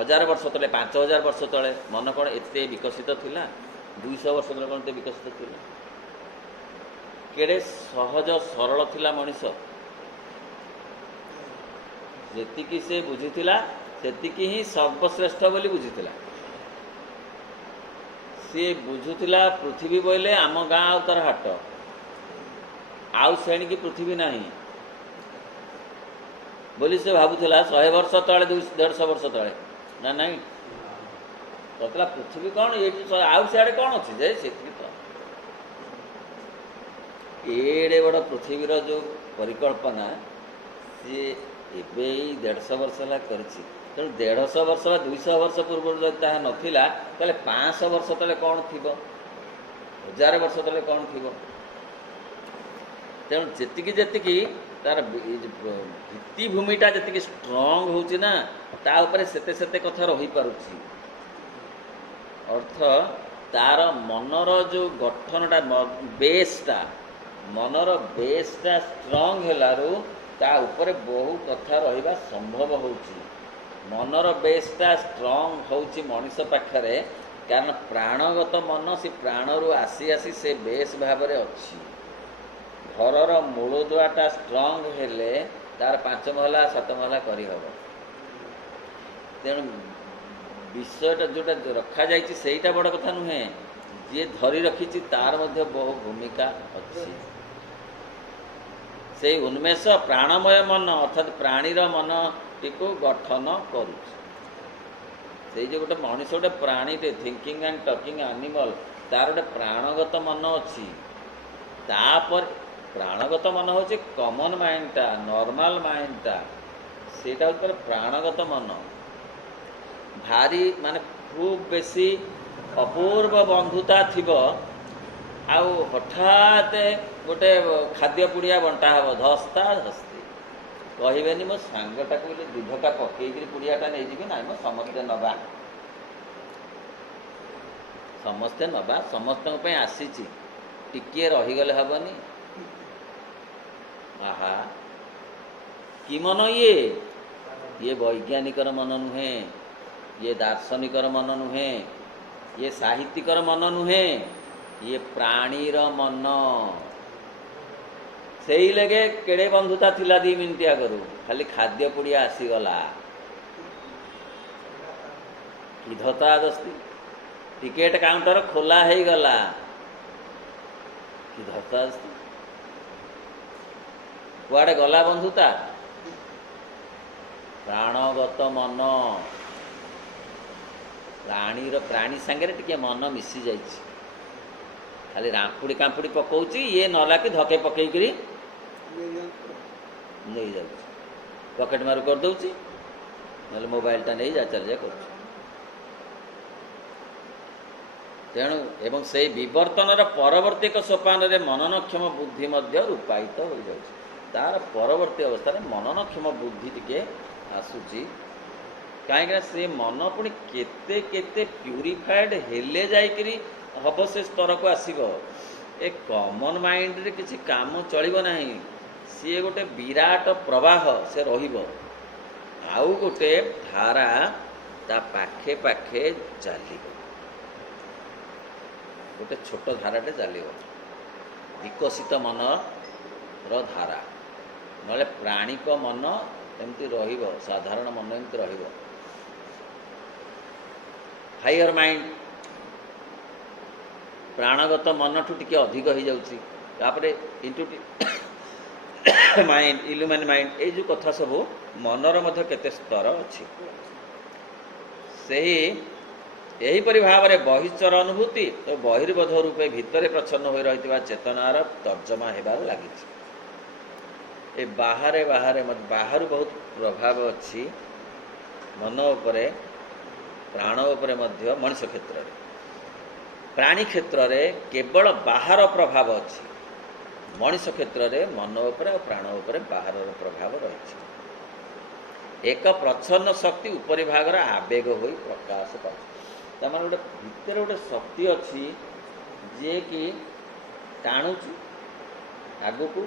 1000 ବର୍ଷ ତଳେ 5000 ବର୍ଷ ତଳେ ମନ କ'ଣ ଏତେ ବିକଶିତ ଥିଲା? 200 ବର୍ଷ ତଳେ କ'ଣ ଏତେ ବିକଶିତ ଥିଲା? କେଡ଼େ ସହଜ ସରଳ ଥିଲା ମଣିଷ। ଯେତିକି ସେ ବୁଝିଥିଲା ସେତିକି ହିଁ ସର୍ବଶ୍ରେଷ୍ଠ ବୋଲି ବୁଝିଥିଲା। ସିଏ ବୁଝୁଥିଲା ପୃଥିବୀ ବୋଇଲେ ଆମ ଗାଁ ଆଉ ତାର ହାଟ, ଆଉ ସେଣିକି ପୃଥିବୀ ନାହିଁ ବୋଲି ସେ ଭାବୁଥିଲା। 100 ବର୍ଷ ତଳେ 150 ବର୍ଷ ତଳେ ନା ନାହିଁ କହୁଥିଲା ପୃଥିବୀ କ'ଣ ଏଇଠି, ଆଉ ସିଆଡ଼େ କ'ଣ ଅଛି ଯେ ସେତିକି ତ। ଏଡ଼େ ବଡ଼ ପୃଥିବୀର ଯେଉଁ ପରିକଳ୍ପନା ସିଏ ଏବେ ଏଇ 150 ବର୍ଷ ହେଲା କରିଛି। ତେଣୁ 150 ବର୍ଷ ବା 200 ବର୍ଷ ପୂର୍ବରୁ ଯଦି ତାହା ନଥିଲା, ତାହେଲେ 500 ବର୍ଷ ତଳେ କ'ଣ ଥିବ, 1000 ବର୍ଷ ତଳେ କ'ଣ ଥିବ। ତେଣୁ ଯେତିକି ତାର ଭିତ୍ତିଭୂମିଟା ଯେତିକି ଷ୍ଟ୍ରଙ୍ଗ ହେଉଛି ନା, ତା ଉପରେ ସେତେ କଥା ରହିପାରୁଛି। ଅର୍ଥ ତାର ମନର ଯେଉଁ ଗଠନଟା, ମନର ବେସ୍ଟା ଷ୍ଟ୍ରଙ୍ଗ ହେଲାରୁ ତା ଉପରେ ବହୁ କଥା ରହିବା ସମ୍ଭବ ହେଉଛି। ମନର ବେସ୍ଟା ଷ୍ଟ୍ରଙ୍ଗ ହେଉଛି ମଣିଷ ପାଖରେ, କାରଣ ପ୍ରାଣଗତ ମନ ସେ ପ୍ରାଣରୁ ଆସି ସେ ବେସ୍ ଭାବରେ ଅଛି। ଘରର ମୂଳଦୁଆଟା ଷ୍ଟ୍ରଙ୍ଗ ହେଲେ ତାର 5 ମହଲା 7 ମହଲା କରିହେବ। ତେଣୁ ବିଷୟଟା ଯେଉଁଟା ରଖାଯାଇଛି ସେଇଟା ବଡ଼ କଥା ନୁହେଁ, ଯିଏ ଧରି ରଖିଛି ତାର ମଧ୍ୟ ବହୁ ଭୂମିକା ଅଛି। ସେଇ ଉନ୍ମେଷ ପ୍ରାଣମୟ ମନ ଅର୍ଥାତ୍ ପ୍ରାଣୀର ମନଟିକୁ ଗଠନ କରୁଛି। ସେଇ ଯେଉଁ ଗୋଟେ ମଣିଷ, ଗୋଟେ ପ୍ରାଣୀଟେ, ଥିଙ୍କିଂ ଆଣ୍ଡ ଟକିଂ ଆନିମଲ୍, ତାର ଗୋଟେ ପ୍ରାଣଗତ ମନ ଅଛି। ତାପରେ ପ୍ରାଣଗତ ମନ ହେଉଛି କମନ୍ ମାଇଣ୍ଡଟା, ନର୍ମାଲ ମାଇଣ୍ଡଟା, ସେଇଟା ହେଉଛି ତାର ପ୍ରାଣଗତ ମନ। ଭାରି ମାନେ ଖୁବ୍ ବେଶୀ ଅପୂର୍ବ ବନ୍ଧୁତା ଥିବ, ଆଉ ହଠାତ୍ ଗୋଟେ ଖାଦ୍ୟ ପୁଡ଼ିଆ ବଣ୍ଟା ହେବ, ଧସ୍ତା ଧସ୍ତି କହିବେନି ମୋ ସାଙ୍ଗଟାକୁ ବୋଲି 2 ଧକ୍କା ପକେଇକିରି ପୁଡ଼ିଆଟା ନେଇଯିବି, ନାହିଁ ମୋ ସମସ୍ତେ ନେବା, ସମସ୍ତଙ୍କ ପାଇଁ ଆସିଛି, ଟିକିଏ ରହିଗଲେ ହେବନି। ଆହା କି ମନ ଇଏ ବୈଜ୍ଞାନିକର ମନ ନୁହେଁ, ଇଏ ଦାର୍ଶନିକର ମନ ନୁହେଁ, ଇଏ ସାହିତ୍ୟିକର ମନ ନୁହେଁ, ଇଏ ପ୍ରାଣୀର ମନ। ସେଇ ଲାଗେ କେଡ଼େ ବନ୍ଧୁତା ଥିଲା 2 ମିନିଟ୍ ଆଗରୁ, ଖାଲି ଖାଦ୍ୟ ପୁଡ଼ିଆ ଆସିଗଲା, କି ଧତା ଦସ୍ତି, ଟିକେଟ କାଉଣ୍ଟର ଖୋଲା ହେଇଗଲା, ଧରତା ଅଛି କୁଆଡ଼େ ଗଲା ବନ୍ଧୁତା? ପ୍ରାଣଗତ ମନ, ପ୍ରାଣୀ ସାଙ୍ଗରେ ଟିକେ ମନ ମିଶି ଯାଇଛି। ଖାଲି ରାମ୍ପୁଡ଼ି କାମ୍ପୁଡ଼ି ପକଉଛି, ଇଏ ନଲାକି ଧକେ ପକେଇକିରି ନେଇଯାଉଛି, ପକେଟ ମାରୁ କରିଦେଉଛି, ନହେଲେ ମୋବାଇଲଟା ନେଇ ଯା ଚାଲିଯା କରୁଛି। ତେଣୁ ଏବଂ ସେଇ ବିବର୍ତ୍ତନର ପରବର୍ତ୍ତୀ ଏକ ସୋପାନରେ ମନନକ୍ଷମ ବୁଦ୍ଧି ମଧ୍ୟ ରୂପାୟିତ ହୋଇଯାଉଛି। ତାର ପରବର୍ତ୍ତୀ ଅବସ୍ଥାରେ ମନନକ୍ଷମ ବୁଦ୍ଧି ଟିକେ ଆସୁଛି। କାହିଁକିନା ସେ ମନ ପୁଣି କେତେ କେତେ ପ୍ୟୁରିଫାଏଡ଼ ହେଲେ ଯାଇକରି ହବ ସେ ସ୍ତରକୁ ଆସିବ। ଏ କମନ ମାଇଣ୍ଡରେ କିଛି କାମ ଚଳିବ ନାହିଁ। ସିଏ ଗୋଟେ ବିରାଟ ପ୍ରବାହ ସେ ରହିବ, ଆଉ ଗୋଟେ ଧାରା ତା ପାଖେ ପାଖେ ଚାଲିବ, ଗୋଟେ ଛୋଟ ଧାରାଟେ ଚାଲିବ, ବିକଶିତ ମନର ଧାରା। ନହେଲେ ପ୍ରାଣିକ ମନ ଏମିତି ରହିବ, ସାଧାରଣ ମନ ଏମିତି ରହିବ। ହାଇଅର ମାଇଣ୍ଡ ପ୍ରାଣଗତ ମନଠୁ ଟିକେ ଅଧିକ ହେଇଯାଉଛି, ତାପରେ ଇଣ୍ଟୁ ମାଇଣ୍ଡ, ଇଲ୍ୟୁମିନ୍ ମାଇଣ୍ଡ, ଏଇ ଯେଉଁ କଥା ସବୁ ମନର ମଧ୍ୟ କେତେ ସ୍ତର ଅଛି। ଏହିପରି ଭାବରେ ବହିଶ୍ଚର ଅନୁଭୂତି ଓ ବହିର୍ବୋଧ ରୂପେ ଭିତରେ ପ୍ରଚ୍ଛନ୍ନ ହୋଇ ରହିଥିବା ଚେତନାର ତର୍ଜମା ହେବାରେ ଲାଗିଛି। ଏ ବାହାରୁ ବହୁତ ପ୍ରଭାବ ଅଛି ମନ ଉପରେ, ପ୍ରାଣ ଉପରେ ମଧ୍ୟ। ମଣିଷ କ୍ଷେତ୍ରରେ, ପ୍ରାଣୀ କ୍ଷେତ୍ରରେ କେବଳ ବାହାର ପ୍ରଭାବ ଅଛି, ମଣିଷ କ୍ଷେତ୍ରରେ ମନ ଉପରେ ଆଉ ପ୍ରାଣ ଉପରେ ବାହାରର ପ୍ରଭାବ ରହିଛି। ଏକ ପ୍ରଚ୍ଛନ୍ନ ଶକ୍ତି ଉପରି ଭାଗର ଆବେଗ ହୋଇ ପ୍ରକାଶ ପାଉଛି। ତାମାନେ ଗୋଟେ ଭିତରେ ଗୋଟେ ଶକ୍ତି ଅଛି ଯିଏକି ଟାଣୁଛି ଆଗକୁ,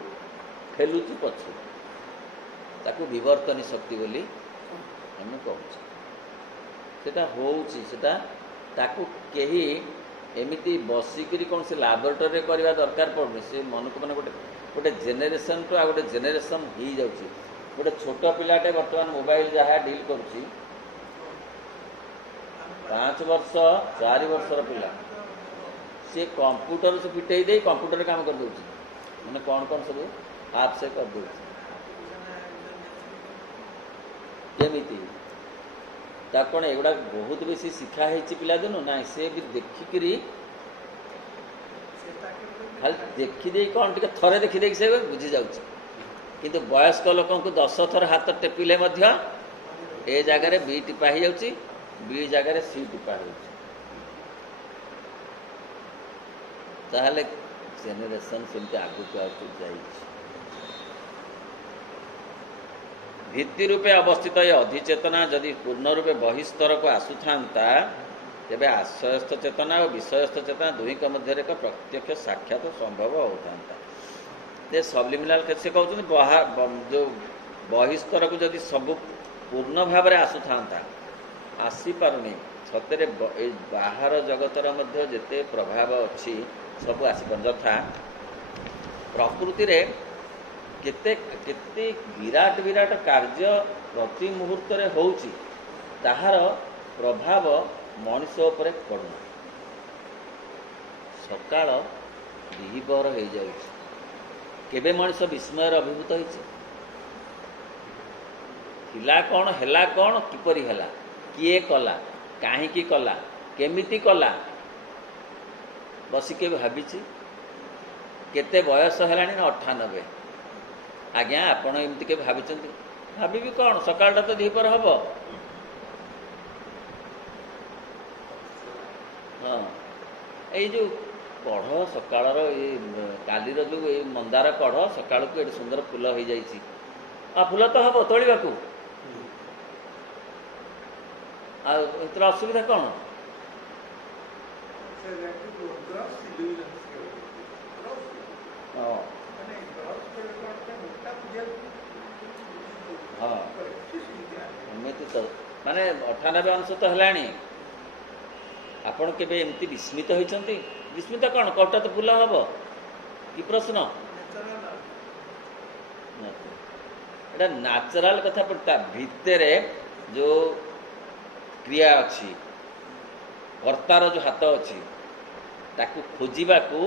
ଠେଲୁଛି ପଛକୁ, ତାକୁ ବିବର୍ତ୍ତନୀ ଶକ୍ତି ବୋଲି ଆମେ କହୁଛେ। ସେଟା ହେଉଛି, ସେଟା ତାକୁ କେହି ଏମିତି ବସିକିରି କୌଣସି ଲାବୋରେଟୋରୀରେ କରିବା ଦରକାର ପଡ଼ୁନି। ସେ ମନକୁ ମାନେ ଗୋଟେ ଜେନେରେସନ୍ଠୁ ଆଉ ଗୋଟେ ଜେନେରେସନ୍ ହେଇଯାଉଛି। ଗୋଟେ ଛୋଟ ପିଲାଟେ ବର୍ତ୍ତମାନ ମୋବାଇଲ ଯାହା ଡିଲ୍ କରୁଛି, 5 ବର୍ଷ 4 ବର୍ଷର ପିଲା, ସେ କମ୍ପ୍ୟୁଟର ସେ ଫିଟେଇ ଦେଇ କମ୍ପ୍ୟୁଟରରେ କାମ କରିଦେଉଛି। ମାନେ କ'ଣ ସବୁ ଆପ୍ ସେ କରିଦେଉଛି। କେମିତି? ତାକୁ କ'ଣ ଏଗୁଡ଼ା ବହୁତ ବେଶୀ ଶିକ୍ଷା ହେଇଛି ପିଲାଦିନୁ? ନାହିଁ, ସେ ବି ଦେଖିକିରି ଖାଲି ଦେଖିଦେଇ କ'ଣ ଟିକେ ଥରେ ଦେଖିଦେଇକି ସେ ବୁଝି ଯାଉଛି। କିନ୍ତୁ ବୟସ୍କ ଲୋକଙ୍କୁ 10 ଥର ହାତ ଟେପିଲେ ମଧ୍ୟ ଏ ଜାଗାରେ ବି ଟିପା ହେଇଯାଉଛି, ବି ଜାଗାରେ ସି ଟିପା ହେଉଛି। ତାହେଲେ ଜେନେରେସନ୍ ସେମିତି ଆଗକୁ ଯାଇଛି। ଭିତ୍ତି ରୂପେ ଅବସ୍ଥିତ ଏ ଅଧିଚେତନା ଯଦି ପୂର୍ଣ୍ଣ ରୂପେ ବହିସ୍ତରକୁ ଆସୁଥାନ୍ତା, ତେବେ ଆଶ୍ରୟସ୍ଥ ଚେତନା ଓ ବିଷୟସ୍ଥ ଚେତନା ଦୁହିଁଙ୍କ ମଧ୍ୟରେ ଏକ ପ୍ରତ୍ୟକ୍ଷ ସାକ୍ଷାତ ସମ୍ଭବ ହେଉଥାନ୍ତା। ଯେ ସବ୍ଲିମିନାଲ, ସେ କହୁଛନ୍ତି ଯେଉଁ ବହିସ୍ତରକୁ ଯଦି ସବୁ ପୂର୍ଣ୍ଣ ଭାବରେ ଆସୁଥାନ୍ତା, ଆସିପାରୁନି। ସତରେ ଏ ବାହାର ଜଗତର ମଧ୍ୟ ଯେତେ ପ୍ରଭାବ ଅଛି ସବୁ ଆସିପାରୁନି। ଯଥା ପ୍ରକୃତିରେ କେତେ କେତେ ବିରାଟ ବିରାଟ କାର୍ଯ୍ୟ ପ୍ରତି ମୁହୂର୍ତ୍ତରେ ହେଉଛି, ତାହାର ପ୍ରଭାବ ମଣିଷ ଉପରେ ପଡ଼ୁନି। ସକାଳ ଦ୍ୱିପହର ହେଇଯାଉଛି, କେବେ ମଣିଷ ବିସ୍ମୟରେ ଅଭିଭୂତ ହେଇଛି? ଥିଲା କ'ଣ, ହେଲା କ'ଣ, କିପରି ହେଲା, କିଏ କଲା, କାହିଁକି କଲା, କେମିତି କଲା, ବସି କେବେ ଭାବିଛି? କେତେ ବୟସ ହେଲାଣି ନା? 98। ଆଜ୍ଞା, ଆପଣ ଏମିତି କେବେ ଭାବିଛନ୍ତି? ଭାବିବି କ'ଣ, ସକାଳଟା ତ ଦ୍ୱିପହର ହେବ। ହଁ, ଏଇ ଯେଉଁ କଢ଼ ସକାଳର, ଏଇ କାଲିର ଯେଉଁ ଏଇ ମନ୍ଦାର କଢ଼ ସକାଳକୁ ଏଠି ସୁନ୍ଦର ଫୁଲ ହେଇଯାଇଛି। ଫୁଲ ତ ହେବ ତୋଳିବାକୁ, ଆଉ ଏଥିରେ ଅସୁବିଧା କ'ଣ? ହଁ, ହଁ, ଏମିତି ତ ମାନେ 98 ଅଂଶ ତ ହେଲାଣି। ଆପଣ କେବେ ଏମିତି ବିସ୍ମିତ ହୋଇଛନ୍ତି? ବିସ୍ମିତ କ'ଣ, କଟା ତ ଫୁଲ ହେବ, କି ପ୍ରଶ୍ନ? ଏଇଟା ନ୍ୟାଚୁରାଲ କଥା। ତା ଭିତରେ ଯେଉଁ କ୍ରିୟା ଅଛି, କର୍ତ୍ତାର ଯେଉଁ ହାତ ଅଛି, ତାକୁ ଖୋଜିବାକୁ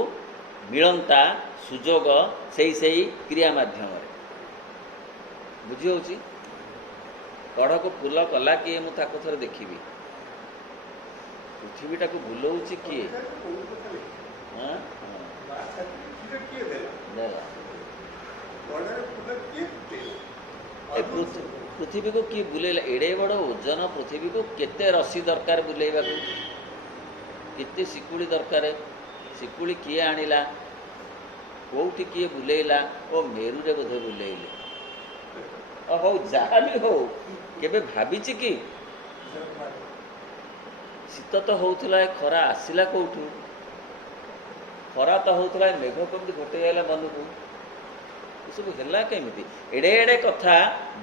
ମିଳନ୍ତା ସୁଯୋଗ ସେଇ କ୍ରିୟା ମାଧ୍ୟମରେ। ବୁଝି ହେଉଛି? କଢ଼କୁ ଫୁଲ କଲା କିଏ, ମୁଁ ତାକୁ ଥରେ ଦେଖିବି। ପୃଥିବୀଟାକୁ ବୁଲଉଛି କିଏ? ଦେଲା ଏ ପୃଥିବୀକୁ କିଏ ବୁଲେଇଲା? ଏଡ଼େ ବଡ଼ ଓଜନ ପୃଥିବୀକୁ କେତେ ରସି ଦରକାର ବୁଲେଇବାକୁ? କେତେ ଶିକୁଳି ଦରକାର? ଶିକୁଳି କିଏ ଆଣିଲା? କେଉଁଠି କିଏ ବୁଲେଇଲା? ଓ ମେରୁରେ ବୋଧେ ବୁଲେଇଲେ। ହଉ, ଯାହା ବି ହଉ, କେବେ ଭାବିଛି କି ଶୀତ ତ ହେଉଥିଲା, ଖରା ଆସିଲା କେଉଁଠୁ? ଖରା ତ ହେଉଥିଲା, ମେଘ କେମିତି ଘୋଟେଇ ଆଇଲା ମନକୁ? ଏସବୁ ହେଲା କେମିତି? ଏଡ଼େ ଏଡ଼େ କଥା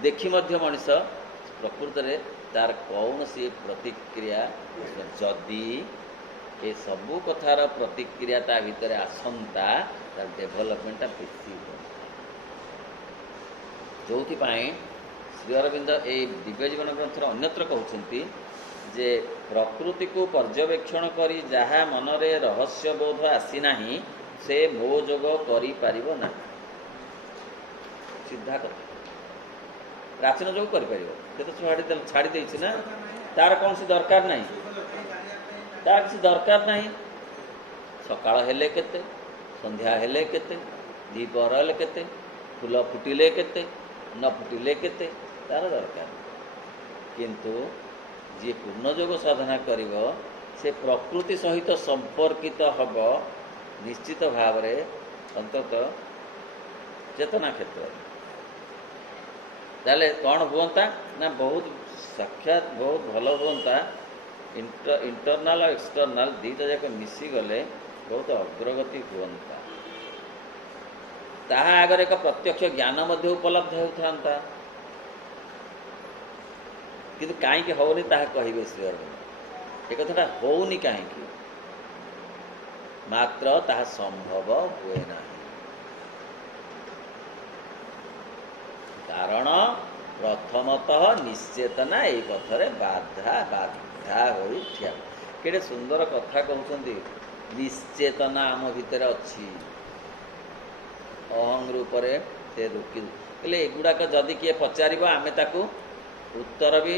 ଦେଖି ମଧ୍ୟ ମଣିଷ ପ୍ରକୃତରେ ତାର କୌଣସି ପ୍ରତିକ୍ରିୟା, ଯଦି ଏସବୁ କଥାର ପ୍ରତିକ୍ରିୟା ତା ଭିତରେ ଆସନ୍ତା, ତାର ଡେଭଲପମେଣ୍ଟଟା ବେଶୀ ହୁଅନ୍ତା। ଯେଉଁଥିପାଇଁ ଶ୍ରୀ ଅରବିନ୍ଦ ଏଇ ଦିବ୍ୟଜୀବନ ଗ୍ରନ୍ଥରେ ଅନ୍ୟତ୍ର କହୁଛନ୍ତି ଯେ ପ୍ରକୃତିକୁ ପର୍ଯ୍ୟବେକ୍ଷଣ କରି ଯାହା ମନରେ ରହସ୍ୟବୋଧ ଆସିନାହିଁ ସେ ମୋ ଯୋଗ କରିପାରିବ ନାହିଁ। ସିଧା କଥା। ପ୍ରାଚୀନ ଯୋଗ କରିପାରିବ, ସେ ତ ଛାଡ଼ି ଦେଇଛି ନା, ତାର କୌଣସି ଦରକାର ନାହିଁ, ତାର କିଛି ଦରକାର ନାହିଁ। ସକାଳ ହେଲେ କେତେ, ସନ୍ଧ୍ୟା ହେଲେ କେତେ, ଦ୍ୱିପହର ହେଲେ କେତେ, ଫୁଲ ଫୁଟିଲେ କେତେ, ନ ଫୁଟିଲେ କେତେ, ତାର ଦରକାର। କିନ୍ତୁ ଯିଏ ପୂର୍ଣ୍ଣଯୋଗ ସାଧନା କରିବ ସେ ପ୍ରକୃତି ସହିତ ସମ୍ପର୍କିତ ହେବ ନିଶ୍ଚିତ ଭାବରେ, ଅନ୍ତତଃ ଚେତନା କ୍ଷେତ୍ରରେ। ତାହେଲେ କ'ଣ ହୁଅନ୍ତା ନା, ବହୁତ ସାକ୍ଷାତ ବହୁତ ଭଲ ହୁଅନ୍ତା। ଇଣ୍ଟରନାଲ ଆଉ ଏକ୍ସଟର୍ନାଲ ଦୁଇଟା ଯାକ ମିଶିଗଲେ ବହୁତ ଅଗ୍ରଗତି ହୁଅନ୍ତା। ତାହା ଆଗରେ ଏକ ପ୍ରତ୍ୟକ୍ଷ ଜ୍ଞାନ ମଧ୍ୟ ଉପଲବ୍ଧ ହେଉଥାନ୍ତା। କିନ୍ତୁ କାହିଁକି ହେଉନି ତାହା କହିବେ ଶ୍ରୀ ଅରବିନ୍ଦ। ଏ କଥାଟା ହେଉନି କାହିଁକି? ମାତ୍ର ତାହା ସମ୍ଭବ ହୁଏ ନାହିଁ। କାରଣ ପ୍ରଥମତଃ ନିଶ୍ଚେତନା ଏଇ ପଥରେ ବାଧା ହୋଇ ଠିଆ। କେଡ଼େ ସୁନ୍ଦର କଥା କହୁଛନ୍ତି। ନିଶ୍ଚେତନା ଆମ ଭିତରେ ଅଛି, ଅହଂ ରୂପରେ ସେ ରୋକି। ହେଲେ ଏଗୁଡ଼ାକ ଯଦି କିଏ ପଚାରିବ ଆମେ ତାକୁ ଉତ୍ତର ବି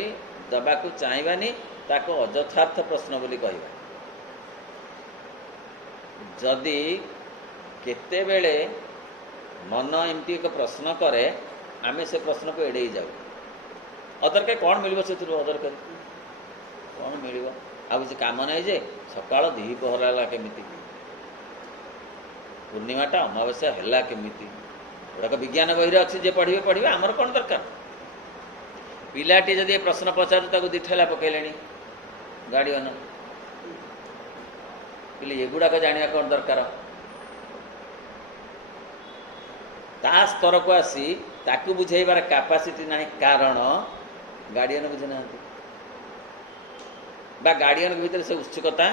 ଦେବାକୁ ଚାହିଁବାନି, ତାକୁ ଅଯଥାର୍ଥ ପ୍ରଶ୍ନ ବୋଲି କହିବା। ଯଦି କେତେବେଳେ ମନ ଏମିତି ଏକ ପ୍ରଶ୍ନ କରେ, ଆମେ ସେ ପ୍ରଶ୍ନକୁ ଏଡ଼େଇ ଯାଉ। ଅଦରକାରୀ କ'ଣ ମିଳିବ ସେଥିରୁ? ଅଦରକାରୀ କ'ଣ ମିଳିବ? ଆଉ କିଛି କାମ ନାହିଁ ଯେ ସକାଳ ଦ୍ୱିପହର ହେଲା କେମିତି, ପୂର୍ଣ୍ଣିମାଟା ଅମାବାସ୍ୟା ହେଲା କେମିତି, ଏଗୁଡ଼ାକ ବିଜ୍ଞାନ ବହିରେ ଅଛି, ଯେ ପଢ଼ିବେ। ଆମର କ'ଣ ଦରକାର? ପିଲାଟି ଯଦି ଏ ପ୍ରଶ୍ନ ପଚାରୁ, ତାକୁ ଦିଠେଲା ପକାଇଲେଣି ଗାର୍ଡ଼ିଆନ। କହିଲେ ଏଗୁଡ଼ାକ ଜାଣିବା କ'ଣ ଦରକାର? ତା ସ୍ତରକୁ ଆସି ତାକୁ ବୁଝେଇବାର କାପାସିଟି ନାହିଁ, କାରଣ ଗାର୍ଡ଼ିଆନ ବୁଝିନାହାନ୍ତି ବା ଗାର୍ଡ଼ିଆନଙ୍କ ଭିତରେ ସେ ଉତ୍ସୁକତା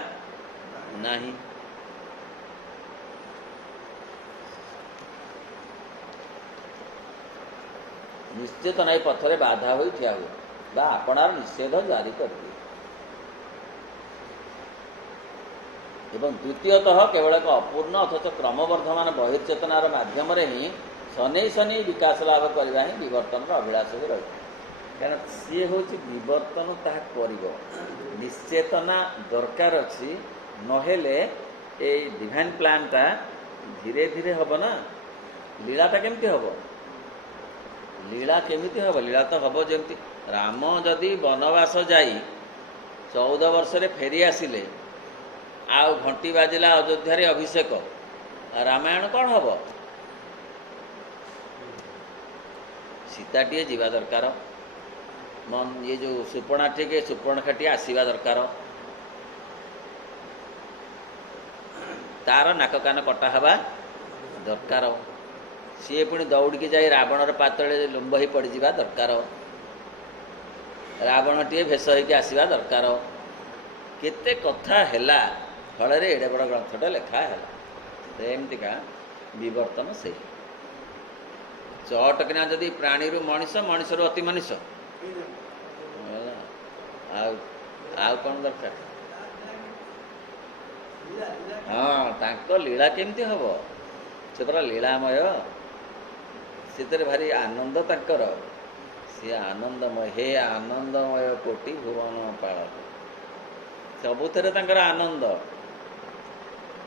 ନାହିଁ। ନିଶ୍ଚେତନା ଏ ପଥରେ ବାଧା ହୋଇ ଠିଆ ହୁଏ ବା ଆପଣାର ନିଷେଧ ଜାରି କରିଦିଏ। ଏବଂ ଦ୍ୱିତୀୟତଃ କେବଳ ଏକ ଅପୂର୍ଣ୍ଣ ଅଥଚ କ୍ରମବର୍ଦ୍ଧମାନ ବହିର୍ଚେତନାର ମାଧ୍ୟମରେ ହିଁ ଶନେଇ ବିକାଶ ଲାଭ କରିବା ହିଁ ବିବର୍ତ୍ତନର ଅଭିଳାଷ ହୋଇ ରହିଥାଏ। କାରଣ ସିଏ ହେଉଛି ବିବର୍ତ୍ତନ, ତାହା କରିବ। ନିଶ୍ଚେତନା ଦରକାର ଅଛି, ନହେଲେ ଏଇ ଡିଭାଇନ୍ ପ୍ଲାନ୍ଟା ଧୀରେ ଧୀରେ ହେବ ନା। ଲୀଳାଟା କେମିତି ହେବ? ଲୀଳା କେମିତି ହେବ? ଲୀଳା ତ ହେବ ଯେମିତି ରାମ ଯଦି ବନବାସ ଯାଇ 14 ବର୍ଷରେ ଫେରି ଆସିଲେ, ଆଉ ଘଣ୍ଟି ବାଜିଲା ଅଯୋଧ୍ୟାରେ ଅଭିଷେକ, ରାମାୟଣ କ'ଣ ହେବ? ସୀତାଟିଏ ଯିବା ଦରକାର, ଇଏ ଯେଉଁ ସୁପର୍ଣ୍ଣଖାଟିଏ ଆସିବା ଦରକାର, ତାର ନାକ କାନ କଟା ହେବା ଦରକାର, ସିଏ ପୁଣି ଦୌଡ଼ିକି ଯାଇ ରାବଣର ପାତଳେ ଲମ୍ବ ହୋଇ ପଡ଼ିଯିବା ଦରକାର, ରାବଣଟିଏ ଭେଷ ହୋଇକି ଆସିବା ଦରକାର। କେତେ କଥା ହେଲା, ଫଳରେ ଏଡ଼େ ବଡ଼ ଗ୍ରନ୍ଥଟା ଲେଖା ହେଲା। ସେମିତିକା ବିବର୍ତ୍ତନ ସେଇ ଚଟକିନା ଯଦି ପ୍ରାଣୀରୁ ମଣିଷ, ମଣିଷରୁ ଅତି ମଣିଷ, ଆଉ କ'ଣ ଦରକାର? ହଁ, ତାଙ୍କ ଲୀଳା କେମିତି ହେବ? ସେ ପରା ଲୀଳାମୟ, ସେଥିରେ ଭାରି ଆନନ୍ଦ ତାଙ୍କର। ସିଏ ଆନନ୍ଦମୟ, ହେ ଆନନ୍ଦମୟ କୋଟି ଭୁବନ ପାଳକ, ସବୁଥିରେ ତାଙ୍କର ଆନନ୍ଦ।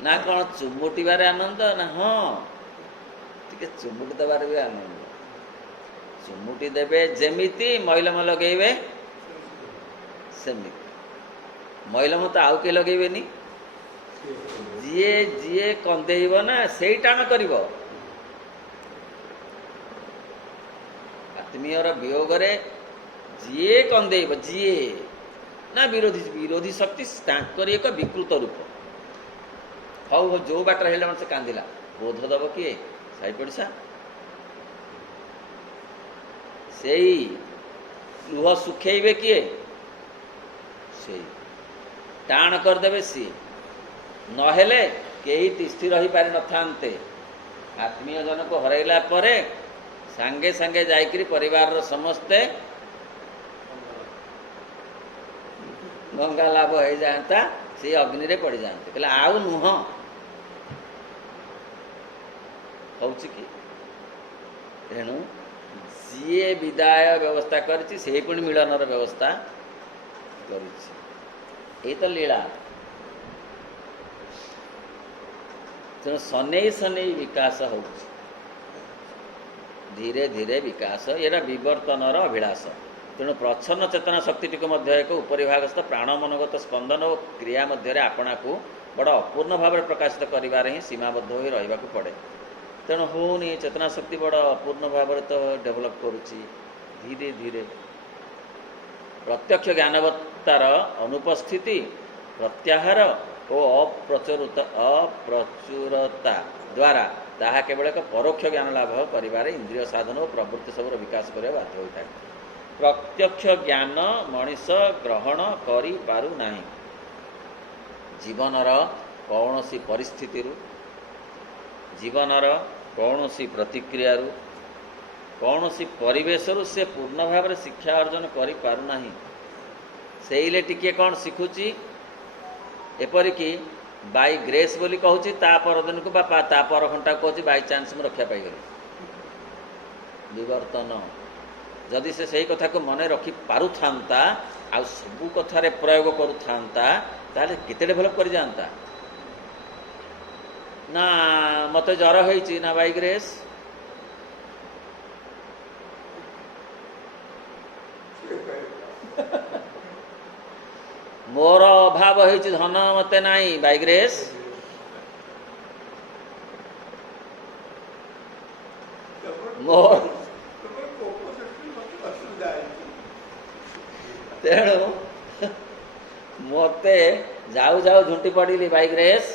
ନା କ'ଣ ଚୁମୁଟିବାରେ ଆନନ୍ଦ, ନା ହଁ ଟିକେ ଚୁମୁଟି ଦେବାରେ ବି ଆନନ୍ଦ। ଚୁମୁଟି ଦେବେ ଯେମିତି, ମଇଲମ ଲଗେଇବେ ସେମିତି। ମଇଲମ ତ ଆଉ କେହି ଲଗେଇବେନି, ଯିଏ ଯିଏ କନ୍ଦେଇବ ନା ସେଇ ଟାଣ କରିବ। ଆତ୍ମୀୟର ବିୟୋଗରେ ଯିଏ କନ୍ଦେଇବ, ଯିଏ ନା ବିରୋଧୀ ଶକ୍ତି ତାଙ୍କରି ଏକ ବିକୃତ ରୂପ। ହଉ ହଉ, ଯେଉଁ ବାଟରେ ହେଲେ ମଣିଷ କାନ୍ଦିଲା, ବୋଧ ଦେବ କିଏ? ସାଇ ପଡ଼ିଶା। ସେଇ ଲୁହ ଶୁଖେଇବେ କିଏ? ସେଇ ଟାଣ କରିଦେବେ ସିଏ। ନହେଲେ କେହି ତିଷ୍ଠି ରହିପାରିନଥାନ୍ତେ। ଆତ୍ମୀୟ ଜଣକୁ ହରାଇଲା ପରେ ସାଙ୍ଗେ ସାଙ୍ଗେ ଯାଇକରି ପରିବାରର ସମସ୍ତେ ଗଙ୍ଗା ଲାଭ ହେଇଯାଆନ୍ତା, ସେଇ ଅଗ୍ନିରେ ପଡ଼ିଯାଆନ୍ତେ। କହିଲେ ଆଉ ନୁହଁ, ହଉଛି କି? ତେଣୁ ଯିଏ ବିଦାୟ ବ୍ୟବସ୍ଥା କରିଛି, ସେଇ ପୁଣି ମିଳନର ବ୍ୟବସ୍ଥା କରିଛି। ଏଇ ତ ଲୀଳା। ତେଣୁ ସନେଇ ସନେଇ ବିକାଶ ହେଉଛି, ଧୀରେ ଧୀରେ ବିକାଶ। ଏଇଟା ବିବର୍ତ୍ତନର ଅଭିଳାଷ। ତେଣୁ ପ୍ରଚ୍ଛନ୍ନ ଚେତନା ଶକ୍ତିଟିକୁ ମଧ୍ୟ ଏକ ଉପରିଭାଗସ୍ଥ ପ୍ରାଣ ମନୋଗତ ସ୍ପନ୍ଦନ ଓ କ୍ରିୟା ମଧ୍ୟରେ ଆପଣାକୁ ବଡ଼ ଅପୂର୍ଣ୍ଣ ଭାବରେ ପ୍ରକାଶିତ କରିବାରେ ହିଁ ସୀମାବଦ୍ଧ ହୋଇ ରହିବାକୁ ପଡ଼େ। ତେଣୁ ହେଉନି, ଚେତନା ଶକ୍ତି ବଡ଼ ଅପୂର୍ଣ୍ଣ ଭାବରେ ତ ଡେଭଲପ୍ କରୁଛି ଧୀରେ ଧୀରେ। ପ୍ରତ୍ୟକ୍ଷ ଜ୍ଞାନବତ୍ତାର ଅନୁପସ୍ଥିତି, ପ୍ରତ୍ୟାହାର ଓ ଅପ୍ରଚୁରତା ଦ୍ୱାରା ତାହା କେବଳ ଏକ ପରୋକ୍ଷ ଜ୍ଞାନ ଲାଭ କରିବାରେ ଇନ୍ଦ୍ରିୟ ସାଧନ ଓ ପ୍ରବୃତ୍ତି ସବୁର ବିକାଶ କରିବା ବାଧ୍ୟ ହୋଇଥାଏ। ପ୍ରତ୍ୟକ୍ଷ ଜ୍ଞାନ ମଣିଷ ଗ୍ରହଣ କରିପାରୁନାହିଁ। ଜୀବନର କୌଣସି ପରିସ୍ଥିତିରୁ, ଜୀବନର କୌଣସି ପ୍ରତିକ୍ରିୟାରୁ, କୌଣସି ପରିବେଶରୁ ସେ ପୂର୍ଣ୍ଣ ଭାବରେ ଶିକ୍ଷା ଅର୍ଜନ କରିପାରୁନାହିଁ। ସେଇଲେ ଟିକିଏ କ'ଣ ଶିଖୁଛି, ଏପରିକି ବାଇ ଗ୍ରେସ୍ ବୋଲି କହୁଛି, ତା ପରଦିନକୁ ବା ତା ପର ଘଣ୍ଟାକୁ କହୁଛି ବାଇ ଚାନ୍ସ ମୁଁ ରକ୍ଷା ପାଇଗଲି। ବିବର୍ତ୍ତନ। ଯଦି ସେ ସେଇ କଥାକୁ ମନେ ରଖିପାରୁଥାନ୍ତା, ଆଉ ସବୁ କଥାରେ ପ୍ରୟୋଗ କରୁଥାନ୍ତା, ତାହେଲେ କେତେ ଡେଭଲପ୍ କରିଯାଆନ୍ତା। ନା ମୋତେ ଜ୍ୱର ହେଇଛି, ନା ବାଇ ଗ୍ରେସ୍। ମୋର ଅଭାବ ହେଇଛି, ଧନ ମୋତେ ନାହିଁ, ବାଇ ଗ୍ରେସ୍। ତେଣୁ ମୋତେ ଯାଉ ଯାଉ ଝୁଣ୍ଟି ପଡ଼ିଲି, ବାଇ ଗ୍ରେସ୍।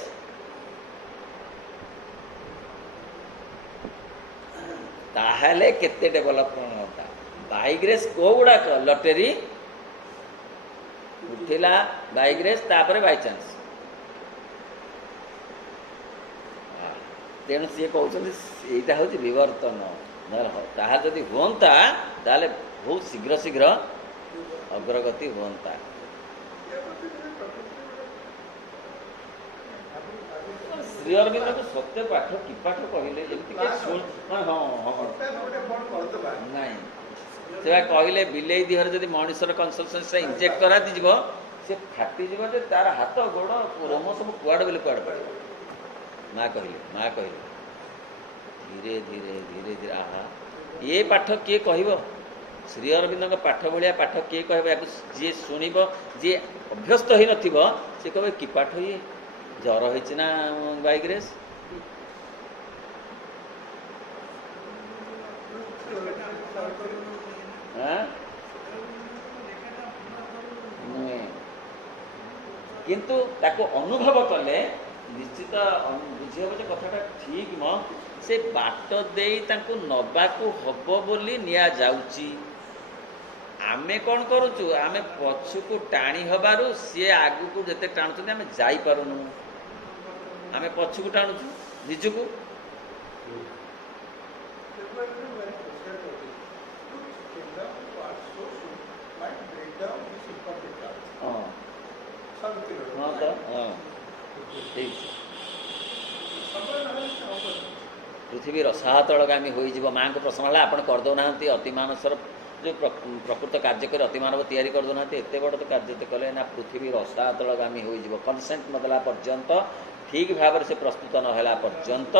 ତାହେଲେ କେତେ ଡେଭଲପମେଣ୍ଟ ହୁଅନ୍ତା। ବାଇ ଗ୍ରେସ୍ କୋଉ ଗୁଡ଼ାକ? ଲଟେରୀ ଉଠିଲା, ବାଇ ଗ୍ରେସ୍, ତାପରେ ବାଇଚାନ୍ସ। ତେଣୁ ସିଏ କହୁଛନ୍ତି ଏଇଟା ହେଉଛି ବିବର୍ତ୍ତନ। ତାହା ଯଦି ହୁଅନ୍ତା, ତାହେଲେ ବହୁତ ଶୀଘ୍ର ଶୀଘ୍ର ଅଗ୍ରଗତି ହୁଅନ୍ତା। ଶ୍ରୀ ଅରବିନ୍ଦଙ୍କୁ ସତ୍ୟ ପାଠ କି ପାଠ କହିଲେ, ଯେମିତି ନାଇଁ ସେ କହିଲେ ବିଲେଇ ଦେହରେ ଯଦି ମଣିଷର କନସଲସେନ୍ସଟା ଇଞ୍ଜେକ୍ଟ କରାଯିବ, ସେ ଫାଟିଯିବ ଯେ ତାର ହାତ ଗୋଡ଼ ରୋମ ସବୁ କୁଆଡ଼େ ବୋଲି କୁଆଡ଼େ ପଡ଼ିବ। ମା କହିଲେ ଧୀରେ ଧୀରେ ଧୀରେ ଧୀରେ। ଆହା, ଏ ପାଠ କିଏ କହିବ? ଶ୍ରୀ ଅରବିନ୍ଦଙ୍କ ପାଠ ଭଳିଆ ପାଠ କିଏ କହିବ? ୟାକୁ ଯିଏ ଶୁଣିବ, ଯିଏ ଅଭ୍ୟସ୍ତ ହୋଇନଥିବ, ସେ କହିବ କି ପାଠ ଇଏ? ଜ୍ୱର ହେଇଛି ନା ବାଇ ଗ୍ରେସ୍। ନୁହେଁ, କିନ୍ତୁ ତାକୁ ଅନୁଭବ କଲେ ନିଶ୍ଚିତ ବୁଝିହେବ ଯେ କଥାଟା ଠିକ୍ ମ। ସେ ବାଟ ଦେଇ ତାଙ୍କୁ ନେବାକୁ ହବ ବୋଲି ନିଆଯାଉଛି। ଆମେ କ'ଣ କରୁଛୁ? ଆମେ ପଛକୁ ଟାଣି ହେବାରୁ ସିଏ ଆଗକୁ ଯେତେ ଟାଣୁଛନ୍ତି ଆମେ ଯାଇପାରୁନୁ। ଆମେ ପଛକୁ ଟାଣୁଛୁ ନିଜକୁ। ହଁ ତ, ହଁ ଠିକ୍। ପୃଥିବୀ ରସାତଳଗାମୀ ହୋଇଯିବ। ମାଆଙ୍କ ପ୍ରଶ୍ନ ହେଲା ଆପଣ କରିଦେଉନାହାନ୍ତି ଅତିମାନସର ଯେଉଁ ପ୍ରକୃତ କାର୍ଯ୍ୟ କରି ଅତିମାନବ ତିଆରି କରିଦେଉନାହାନ୍ତି, ଏତେ ବଡ଼ ତ କାର୍ଯ୍ୟ ତ କଲେ ନା ପୃଥିବୀ ରସାତଳଗାମୀ ହୋଇଯିବ। କନସେଣ୍ଟ ନଦେଲା ପର୍ଯ୍ୟନ୍ତ, ଠିକ୍ ଭାବରେ ସେ ପ୍ରସ୍ତୁତ ନ ହେଲା ପର୍ଯ୍ୟନ୍ତ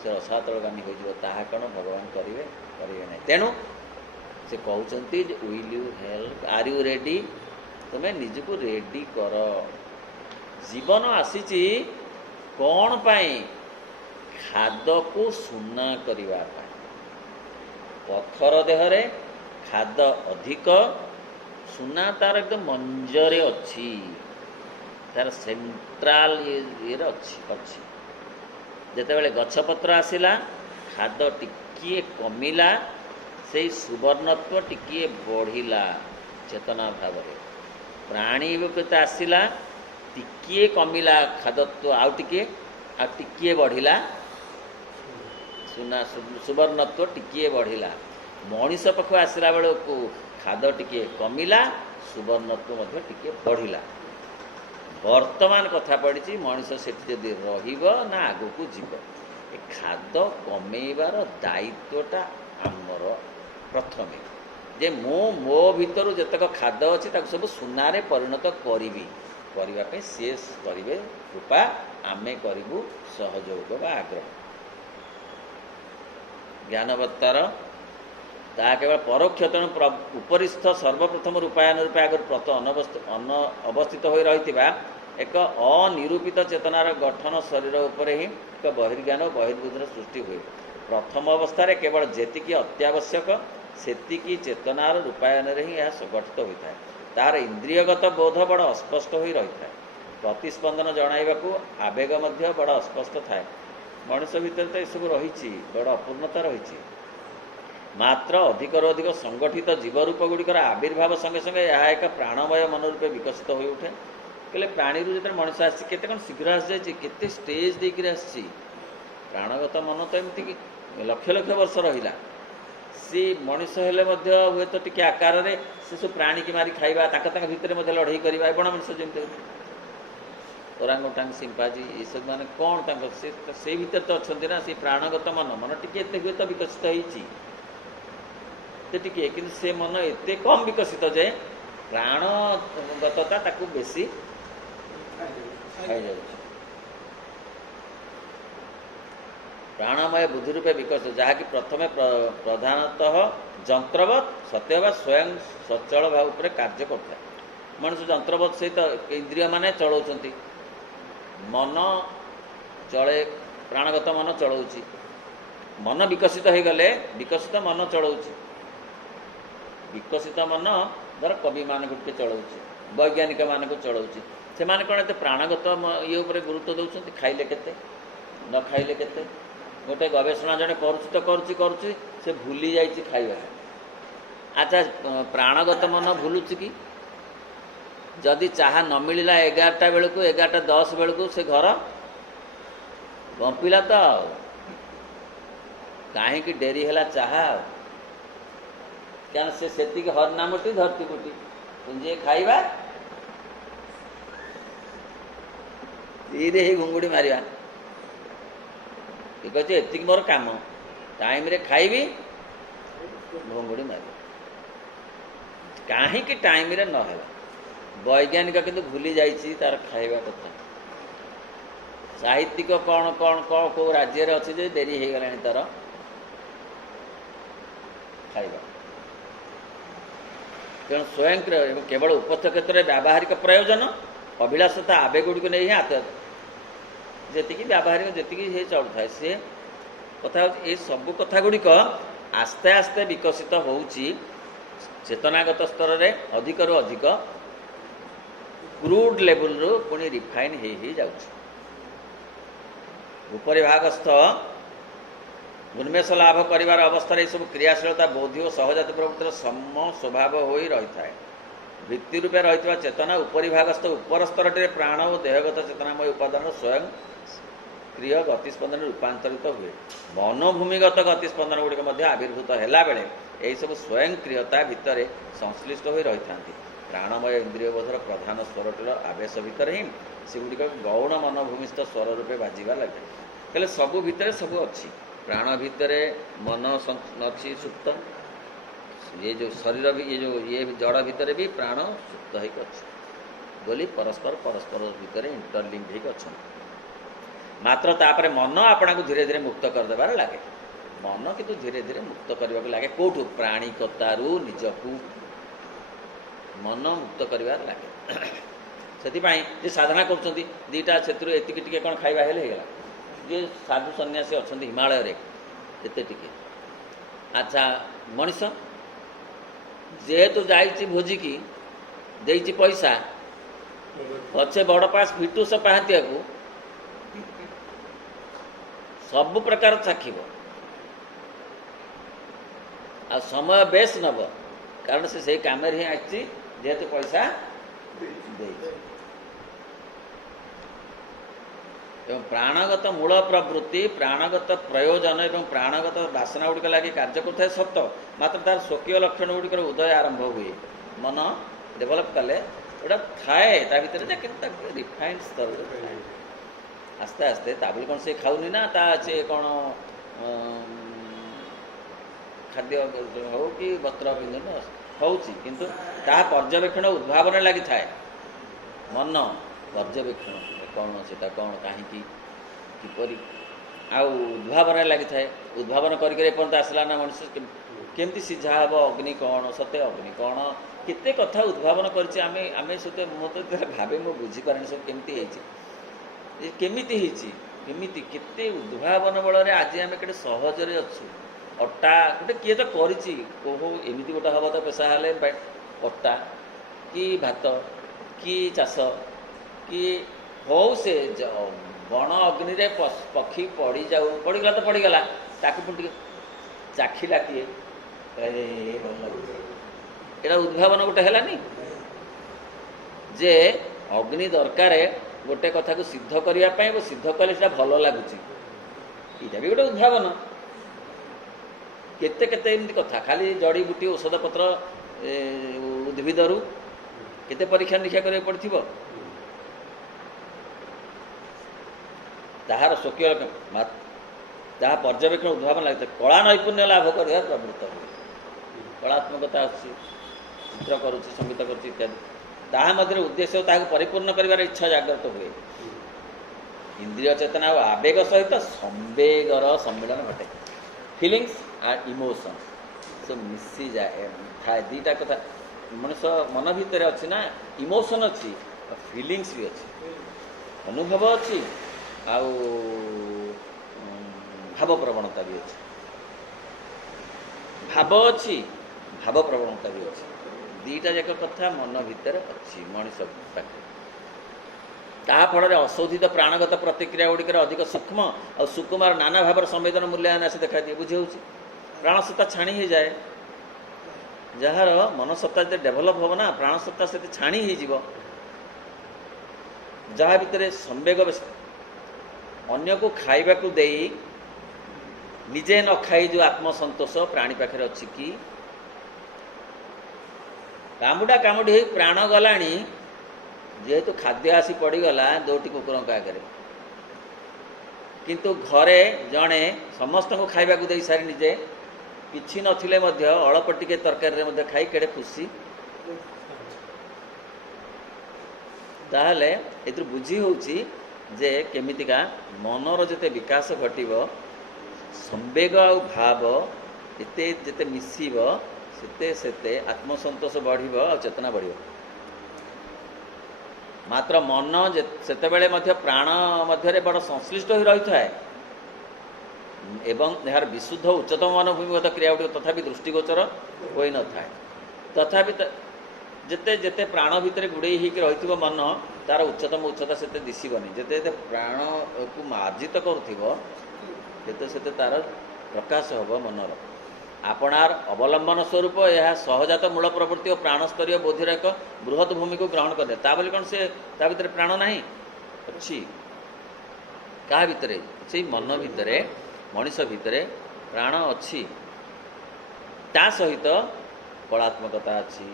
ସେ ରସାତଳଗାମୀ ହୋଇଯିବ। ତାହା କ'ଣ ଭଗବାନ କରିବେ? କରିବେ ନାହିଁ। ତେଣୁ ସେ କହୁଛନ୍ତି ଯେ will you help, are you ready? ତୁମେ ନିଜକୁ ରେଡ଼ି କର। ଜୀବନ ଆସିଛି କ'ଣ ପାଇଁ? ଖାଦକୁ ସୁନା କରିବା ପାଇଁ। ପଥର ଦେହରେ ଖାଦ ଅଧିକ, ସୁନା ତାର ଏକଦମ ମଞ୍ଜରେ ଅଛି, ତାର ସେଣ୍ଟ୍ରାଲ ଇଏରେ ଅଛି। ଯେତେବେଳେ ଗଛପତ୍ର ଆସିଲା, ଖାଦ ଟିକିଏ କମିଲା, ସେଇ ସୁବର୍ଣ୍ଣତ୍ଵ ଟିକିଏ ବଢ଼ିଲା ଚେତନା ଭାବରେ। ପ୍ରାଣୀ କେତେ ଆସିଲା, ଟିକିଏ କମିଲା ଖାଦତ୍ଵ, ଆଉ ଟିକିଏ ବଢ଼ିଲା ସୁବର୍ଣ୍ଣତ୍ଵ ଟିକିଏ ବଢ଼ିଲା। ମଣିଷ ପାଖକୁ ଆସିଲା ବେଳକୁ ଖାଦ ଟିକିଏ କମିଲା, ସୁବର୍ଣ୍ଣତ୍ଵ ମଧ୍ୟ ଟିକିଏ ବଢ଼ିଲା। ବର୍ତ୍ତମାନ କଥା ପଡ଼ିଛି ମଣିଷ ସେଠି ଯଦି ରହିବ ନା ଆଗକୁ ଯିବ। ଏ ଖାଦ କମେଇବାର ଦାୟିତ୍ୱଟା ଆମର ପ୍ରଥମେ, ଯେ ମୁଁ ମୋ ଭିତରୁ ଯେତେକ ଖାଦ ଅଛି ତାକୁ ସବୁ ସୁନାରେ ପରିଣତ କରିବି। କରିବା ପାଇଁ ସିଏ କରିବେ କୃପା, ଆମେ କରିବୁ ସହଯୋଗ ବା ଆଗ୍ରହ। ଜ୍ଞାନବତ୍ତାର ତାହା କେବଳ ପରୋକ୍ଷ, ତେଣୁ ଉପରିସ୍ଥ ସର୍ବପ୍ରଥମ ରୂପାୟନ ରୂପେ ଆଗରୁ ଅବସ୍ଥିତ ହୋଇ ରହିଥିବା ଏକ ଅନିରୂପିତ ଚେତନାର ଗଠନ ଶରୀର ଉପରେ ହିଁ ଏକ ବହିର୍ଜ୍ଞାନ ଓ ବହିର୍ବୁଦ୍ଧିର ସୃଷ୍ଟି ହୁଏ। ପ୍ରଥମ ଅବସ୍ଥାରେ କେବଳ ଯେତିକି ଅତ୍ୟାବଶ୍ୟକ ସେତିକି ଚେତନାର ରୂପାୟନରେ ହିଁ ଏହା ଗଠିତ ହୋଇଥାଏ। ତାହାର ଇନ୍ଦ୍ରିୟଗତ ବୋଧ ବଡ଼ ଅସ୍ପଷ୍ଟ ହୋଇ ରହିଥାଏ। ପ୍ରତିସ୍ପନ୍ଦନ ଜଣାଇବାକୁ ଆବେଗ ମଧ୍ୟ ବଡ଼ ଅସ୍ପଷ୍ଟ ଥାଏ। ମଣିଷ ଭିତରେ ତ ଏସବୁ ରହିଛି, ବଡ଼ ଅପୂର୍ଣ୍ଣତା ରହିଛି। ମାତ୍ର ଅଧିକରୁ ଅଧିକ ସଂଗଠିତ ଜୀବରୂପ ଗୁଡ଼ିକର ଆବିର୍ଭାବ ସଙ୍ଗେ ସଙ୍ଗେ ଏହା ଏକ ପ୍ରାଣମୟ ମନ ରୂପେ ବିକଶିତ ହୋଇ ଉଠେ। କହିଲେ ପ୍ରାଣୀରୁ ଯେତେବେଳେ ମଣିଷ ଆସିଛି, କେତେ କ'ଣ ଶୀଘ୍ର ଆସିଯାଇଛି, କେତେ ଷ୍ଟେଜ୍ ଦେଇକରି ଆସିଛି। ପ୍ରାଣଗତ ମନ ତ ଏମିତିକି ଲକ୍ଷ ଲକ୍ଷ ବର୍ଷ ରହିଲା। ସେ ମଣିଷ ହେଲେ ମଧ୍ୟ ହୁଏତ ଟିକେ ଆକାରରେ ସେ ସବୁ ପ୍ରାଣୀକି ମାରି ଖାଇବା, ତାଙ୍କ ଭିତରେ ମଧ୍ୟ ଲଢ଼େଇ କରିବା। ବଣ ମଣିଷ ଯେମିତି ଓରାଙ୍ଗୁଟାଙ୍ଗ, ସିମ୍ପାଜି, ଏସବୁ ମାନେ କ'ଣ ତାଙ୍କ ସେଇ ଭିତରେ ତ ଅଛନ୍ତି ନା। ସେ ପ୍ରାଣଗତ ମନ ଟିକେ ଏତେ ହୁଏତ ବିକଶିତ ହେଇଛି ଟିକେ, କିନ୍ତୁ ସେ ମନ ଏତେ କମ୍ ବିକଶିତ ଯେ ପ୍ରାଣଗତତା ତାକୁ ବେଶୀ ଖାଇଯାଉଛି। ପ୍ରାଣମୟ ବୁଦ୍ଧି ରୂପେ ବିକଶିତ, ଯାହାକି ପ୍ରଥମେ ପ୍ରଧାନତଃ ଯନ୍ତ୍ରବତ୍ ସତ୍ୟ ବା ସ୍ୱୟଂ ସଚଳ ଭାବ ଉପରେ କାର୍ଯ୍ୟ କରୁଥାଏ। ମଣିଷ ଯନ୍ତ୍ରବତ୍ ସହିତ ଇନ୍ଦ୍ରିୟମାନେ ଚଳାଉଛନ୍ତି, ମନ ଚଳେ, ପ୍ରାଣଗତ ମନ ଚଳାଉଛି। ମନ ବିକଶିତ ହୋଇଗଲେ ବିକଶିତ ମନ ଚଳାଉଛି। ବିକଶିତ ମନ ଧର କବିମାନଙ୍କୁ ଟିକେ ଚଳାଉଛି, ବୈଜ୍ଞାନିକମାନଙ୍କୁ ଚଳାଉଛି। ସେମାନେ କ'ଣ ଏତେ ପ୍ରାଣଗତ ଇଏ ଉପରେ ଗୁରୁତ୍ୱ ଦେଉଛନ୍ତି? ଖାଇଲେ କେତେ, ନ ଖାଇଲେ କେତେ। ଗୋଟେ ଗବେଷଣା ଜଣେ କରୁଛି, ସେ ଭୁଲି ଯାଇଛି ଖାଇବା। ଆଚ୍ଛା, ପ୍ରାଣଗତ ମନ ଭୁଲୁଛି କି? ଯଦି ଚାହା ନ ମିଳିଲା 11ଟା ବେଳକୁ, 11:10 ବେଳକୁ ସେ ଘର ଗମ୍ପିଲା ତ ଆଉ, କାହିଁକି ଡେରି ହେଲା ଚାହା ଆଉ। କାରଣ ସେ ସେତିକି ହରିନାମଟି ଧରତି ବୁଟି ପୁଞ୍ଜିଏ ଖାଇବା, ଧୀରେ ହେଇ ଘୁଙ୍ଗୁଡ଼ି ମାରିବା। ଠିକ୍ ଅଛି, ଏତିକି ମୋର କାମ, ଟାଇମ୍ରେ ଖାଇବି, ଘୁଙ୍ଗୁଡ଼ି ମାରିବି। କାହିଁକି ଟାଇମ୍ରେ ନ ହେଲା? ବୈଜ୍ଞାନିକ କିନ୍ତୁ ଭୁଲି ଯାଇଛି ତାର ଖାଇବା କଥା। ସାହିତ୍ୟିକ କ'ଣ କେଉଁ ରାଜ୍ୟରେ ଅଛି ଯେ ଡେରି ହେଇଗଲାଣି ତାର ଖାଇବା। ତେଣୁ ସ୍ୱୟଂକ୍ରିୟ ଏବଂ କେବଳ ଉପସ୍ଥ କ୍ଷେତ୍ରରେ ବ୍ୟାବହାରିକ ପ୍ରୟୋଜନ, ଅଭିଳାଷତା, ଆବେଗଗୁଡ଼ିକୁ ନେଇ ହିଁ ଯେତିକି ବ୍ୟାବହାରିକ ଯେତିକି ସେ ଚଳୁଥାଏ। ସେ କଥା ହେଉଛି ଏ ସବୁ କଥା ଗୁଡ଼ିକ ଆସ୍ତେ ଆସ୍ତେ ବିକଶିତ ହେଉଛି ଚେତନାଗତ ସ୍ତରରେ, ଅଧିକରୁ ଅଧିକ କ୍ରୁଡ୍ ଲେବୁଲରୁ ପୁଣି ରିଫାଇନ୍ ହେଇ ଯାଉଛି। ଉପରିଭାଗସ୍ଥ ଉନ୍ମେଷ ଲାଭ କରିବାର ଅବସ୍ଥାରେ ଏସବୁ କ୍ରିୟାଶୀଳତା ବୌଦ୍ଧିକ ସହଜାତ ପ୍ରକୃତିର ସମ ସ୍ୱଭାବ ହୋଇ ରହିଥାଏ। ଭିତ୍ତି ରୂପେ ରହିଥିବା ଚେତନା ଉପରିଭାଗସ୍ଥ ଉପର ସ୍ତରଟିରେ ପ୍ରାଣ ଓ ଦେହଗତ ଚେତନାମୟ ଉପାଦାନର ସ୍ୱୟଂ କ୍ରିୟ ଗତିସ୍ପନ୍ଦନରେ ରୂପାନ୍ତରିତ ହୁଏ। ମନୋଭୂମିଗତ ଗତିସ୍ପନ୍ଦନ ଗୁଡ଼ିକ ମଧ୍ୟ ଆବିର୍ଭୂତ ହେଲାବେଳେ ଏହିସବୁ ସ୍ୱୟଂକ୍ରିୟତା ଭିତରେ ସଂଶ୍ଳିଷ୍ଟ ହୋଇ ରହିଥାନ୍ତି। ପ୍ରାଣମୟ ଇନ୍ଦ୍ରିୟବୋଧର ପ୍ରଧାନ ସ୍ୱରଟିର ଆବେଶ ଭିତରେ ହିଁ ସେଗୁଡ଼ିକ ଗୌଣ ମନୋଭୂମିସ୍ଥ ସ୍ୱର ରୂପେ ବାଜିବା ଲାଗେ। ହେଲେ ସବୁ ଭିତରେ ସବୁ ଅଛି। प्राण भितर मन अच्छी सुप्त, ये जो शरीर भी ये जड़ भितर भी प्राण सुप्त होइक अछि बोली परस्पर परस्पर भितर इंटरलिंक होइक अछि। मात्र तापर मन आपना को धीरे धीरे मुक्त कर देबार लागे, मन किंतु धीरे धीरे मुक्त करबा लागे कोठु प्राणिकतारू निजकू मन मुक्त करबार लागे। से साधना कर दीटा से एतिकी टिके कौन खाଇବା हेले ହେଇଗଲା। जे साधु सन्यासी अच्छा हिमालय रे एते टिके अच्छा मनीष जेहेतु जाइछि भोजी की देइछि पैसा अच्छे बड़ पास फिटुस पाहतिया को सब प्रकार चाखिब आ समय बेस नब, कारण से काम ही आछि जेहेतु पैसा देइछि। एवं प्राणगत मूल प्रवृत्ति प्राणगत प्रयोजन एवं प्राणगत वासना गुड़िक लगे कार्य करता है सत, मात्र तार स्वकीय लक्षण गुड़िक उदय आरंभ हुए मन डेभलप कले गोटा थाए ता भीतर रिफाइंड स्तर आस्ते आस्ते ताबले कौन से खाऊनी ना ता से कौन खाद्य हो कि वस्त्र पिंधन होउची किंतु ता पर्यवेक्षण उद्भावन लगी थाए मन पर्यवेक्षण कौन से कौन कहीं किपरि उद्भावन लगी थाए उद्भावन करके आसला ना मनुष्य केमती सीझा हम अग्नि कौन सत्य अग्नि कौन केते कथा उद्भावन करछि आमे आमे सते मते भाबे मो बुझी पारनी सब केमती हेछि केमिति हेछि केमिति केते उद्भावन बल रे आज आमे केते सहज रे अछु। अट्टा गोटे किए तो करिछि कोहो एमिति गोटे हवा तो पेशा हेले अट्टा कि भात कि चाष कि हो से बण अग्नि रे पक्षी पड़ी जाऊ पड़ीगला तो पड़ीगला ताकू पुणी चाखिला किए एटा उद्भावन गोटे हेलानी जे अग्नि दरकार गोटे कथा को सिद्ध करने वो सिद्ध कले भल लगुच यहाँ भी गोटे उद्भावन केते केते एमती कथा खाली जड़ी बूटी औषध पत्र उद्भिदरू केते परीक्षा निरीक्षा करा पड़ो ताहार स्वकीय जहाँ पर्यवेक्षण उद्भावन लगे कला नैपुण्य लाभ कर प्रवृत्त हुए कलात्मकता अच्छी चित्र करुच्ची संगीत करुच्ची इत्यादि ताहा मध्य उद्देश्य ताकू परिपूर्ण कर इच्छा जागृत हुए इंद्रिय चेतना और आवेग सहित संवेगर सम्मिलन घटे फिलिंग्स आर इमोशन सब मिसी जाए थाए दीटा कथा मनुष्य मन भितर अच्छी ना इमोशन अच्छी फिलिंग्स भी अच्छी अनुभव अच्छी आउ भाव प्रवणता भी अच्छी भाव अच्छी भाव प्रवणता भी अच्छी दीटा जाक कथा मन भितर अच्छी मनीष पाखे ताफल अशोधित प्राणगत प्रतिक्रिया गुड़िक अधिक सूक्ष्म और सुकुमार नाना भाव संवेदन मूल्यांकन आसे देखा दिए बुझे प्राणसत्ता छाणी हो जाए जार मनसत्ता जो डेभलप हम ना प्राणसत्ता से छाणी हो जहाँ भितर संवेग अन्य को खाइबा को दे निजे न खाई जो आत्मसंतोष प्राणी पाखे अच्छी कि कामुड़ा कामुड़ी हो प्राण गलाणी जेहेतु खाद्य आसी पड़गला दोटी कुकुर आगे किंतु घरे जड़े समस्त को खाइबा को दे सारी निजे किछि नथिले मध्य अल्प टिके तरकारी मध्य खाई केड़े खुशी ताहले एथु बुझी होउची जे केमितिका मनर जेते विकास घटिब संवेग आ भाव एते जेते मिसिब सेते सेते आत्मसंतोष बढ़िब आ चेतना बढ़िब मात्र मन सेतेबेले मध्य प्राण मध्य बड़ संश्लिष्ट हो रही है एवं यार विशुद्ध उच्चतम मनोभूमिगत क्रिया गुड़ तथापि दृष्टिगोचर हो न था तथापि जेते जेते प्राण भितर गुड़े रही मन तार उच्चतम उच्चता से दिशबनी जिते जिते प्राण को मार्जित करते तार प्रकाश हम मनर आपणार अवलंबन स्वरूप यह सहजात मूल प्रवृत्ति और प्राणस्तरीय बोधिर एक बृहत भूमि को ग्रहण करे बोली कौन से भीतर प्राण ना अच्छी क्या भितर से मन भितर मनीष भितर प्राण अच्छी ता सहित कलात्मकता अच्छी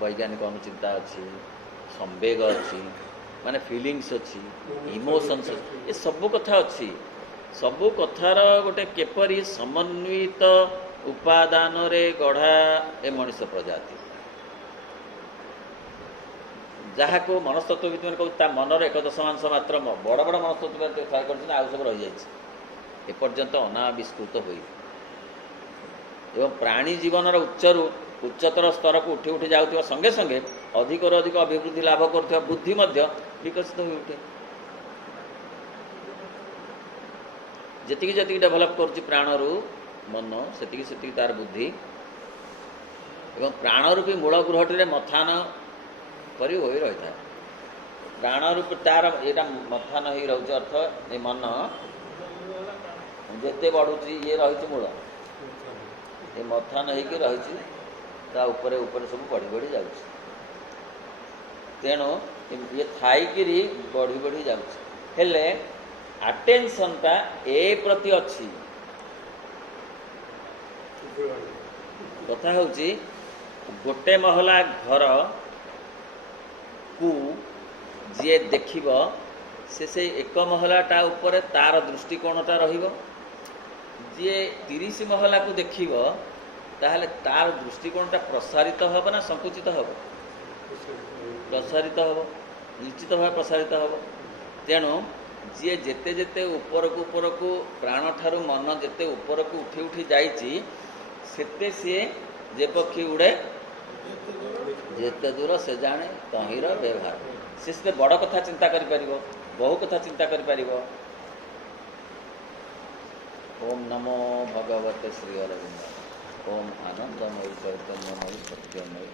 वैज्ञानिक अनुचिंता अच्छी संवेग अच्छी माने फीलिंग्स अच्छी इमोशंस ये सब कथा अच्छी ସବୁ କଥାର ଗୋଟେ କେପରି ସମନ୍ୱିତ ଉପାଦାନରେ ଗଢ଼ା ଏ ମଣିଷ ପ୍ରଜାତି, ଯାହାକୁ ମନସ୍ତତ୍ତ୍ୱବିତ୍ମାନେ କହୁଛି ତା ମନର 1/10 ମାତ୍ର ବଡ଼ ବଡ଼ ମନସ୍ତତ୍ତ୍ୱବିତ୍ ଟ୍ରାଏ କରିଛନ୍ତି, ଆଉ ସବୁ ରହିଯାଇଛି ଏପର୍ଯ୍ୟନ୍ତ ଅନାବିଷ୍କୃତ ହୋଇ। ଏବଂ ପ୍ରାଣୀ ଜୀବନର ଉଚ୍ଚରୁ ଉଚ୍ଚତର ସ୍ତରକୁ ଉଠି ଉଠି ଯାଉଥିବା ସଙ୍ଗେ ସଙ୍ଗେ ଅଧିକରୁ ଅଧିକ ଅଭିବୃଦ୍ଧି ଲାଭ କରୁଥିବା ବୁଦ୍ଧି ମଧ୍ୟ ବିକଶିତ ହୋଇ ଉଠେ। ଯେତିକି ଯେତିକି ଡେଭଲପ୍ କରୁଛି ପ୍ରାଣରୁ ମନ, ସେତିକି ସେତିକି ତାର ବୁଦ୍ଧି ଏବଂ ପ୍ରାଣରୂପୀ ମୂଳ ଗୃହଟିରେ ମଥାନ କରି ହୋଇ ରହିଥାଏ। ପ୍ରାଣରୂପୀ ତାର ଏଇଟା ମଥାନ ହେଇ ରହୁଛି, ଅର୍ଥ ଏ ମନ ଯେତେ ବଢ଼ୁଛି ଇଏ ରହିଛି ମୂଳ, ଏ ମଥାନ ହେଇକି ରହିଛି, ତା ଉପରେ ଉପରେ ସବୁ ବଢ଼ି ବଢ଼ି ଯାଉଛି। ତେଣୁ ଇଏ ଥାଇକିରି ବଢ଼ି ବଢ଼ି ଯାଉଛି, ହେଲେ ଆଟେନସନ୍ଟା ଏ ପ୍ରତି ଅଛି। କଥା ହେଉଛି ଗୋଟେ ମହଲା ଘରକୁ ଯିଏ ଦେଖିବ ସେ ସେଇ ଏକ ମହଲାଟା ଉପରେ ତାର ଦୃଷ୍ଟିକୋଣଟା ରହିବ। ଯିଏ 30 ମହଲାକୁ ଦେଖିବ ତାହେଲେ ତାର ଦୃଷ୍ଟିକୋଣଟା ପ୍ରସାରିତ ହେବ ନା ସଙ୍କୁଚିତ ହେବ? ପ୍ରସାରିତ ହେବ, ନିଶ୍ଚିତ ଭାବେ ପ୍ରସାରିତ ହେବ। ତେଣୁ ଯିଏ ଯେତେ ଯେତେ ଉପରକୁ ଉପରକୁ ପ୍ରାଣଠାରୁ ମନ ଯେତେ ଉପରକୁ ଉଠି ଉଠି ଯାଇଛି, ସେତେ ସିଏ ଯେ ପକ୍ଷୀ ଉଡ଼େ ଯେତେ ଦୂର ସେ ଜାଣେ ତହିଁର ବ୍ୟବହାର। ସେ ସେତେ ବଡ଼ କଥା ଚିନ୍ତା କରିପାରିବ, ବହୁ କଥା ଚିନ୍ତା କରିପାରିବ। ଓମ୍ ନମୋ ଭଗବତେ ଶ୍ରୀ ଅରବିନ୍ଦ। ଓମ୍ ଆନନ୍ଦମୟୀ ଚୈତନ୍ୟମୟୀ ସତ୍ୟମୟୀ।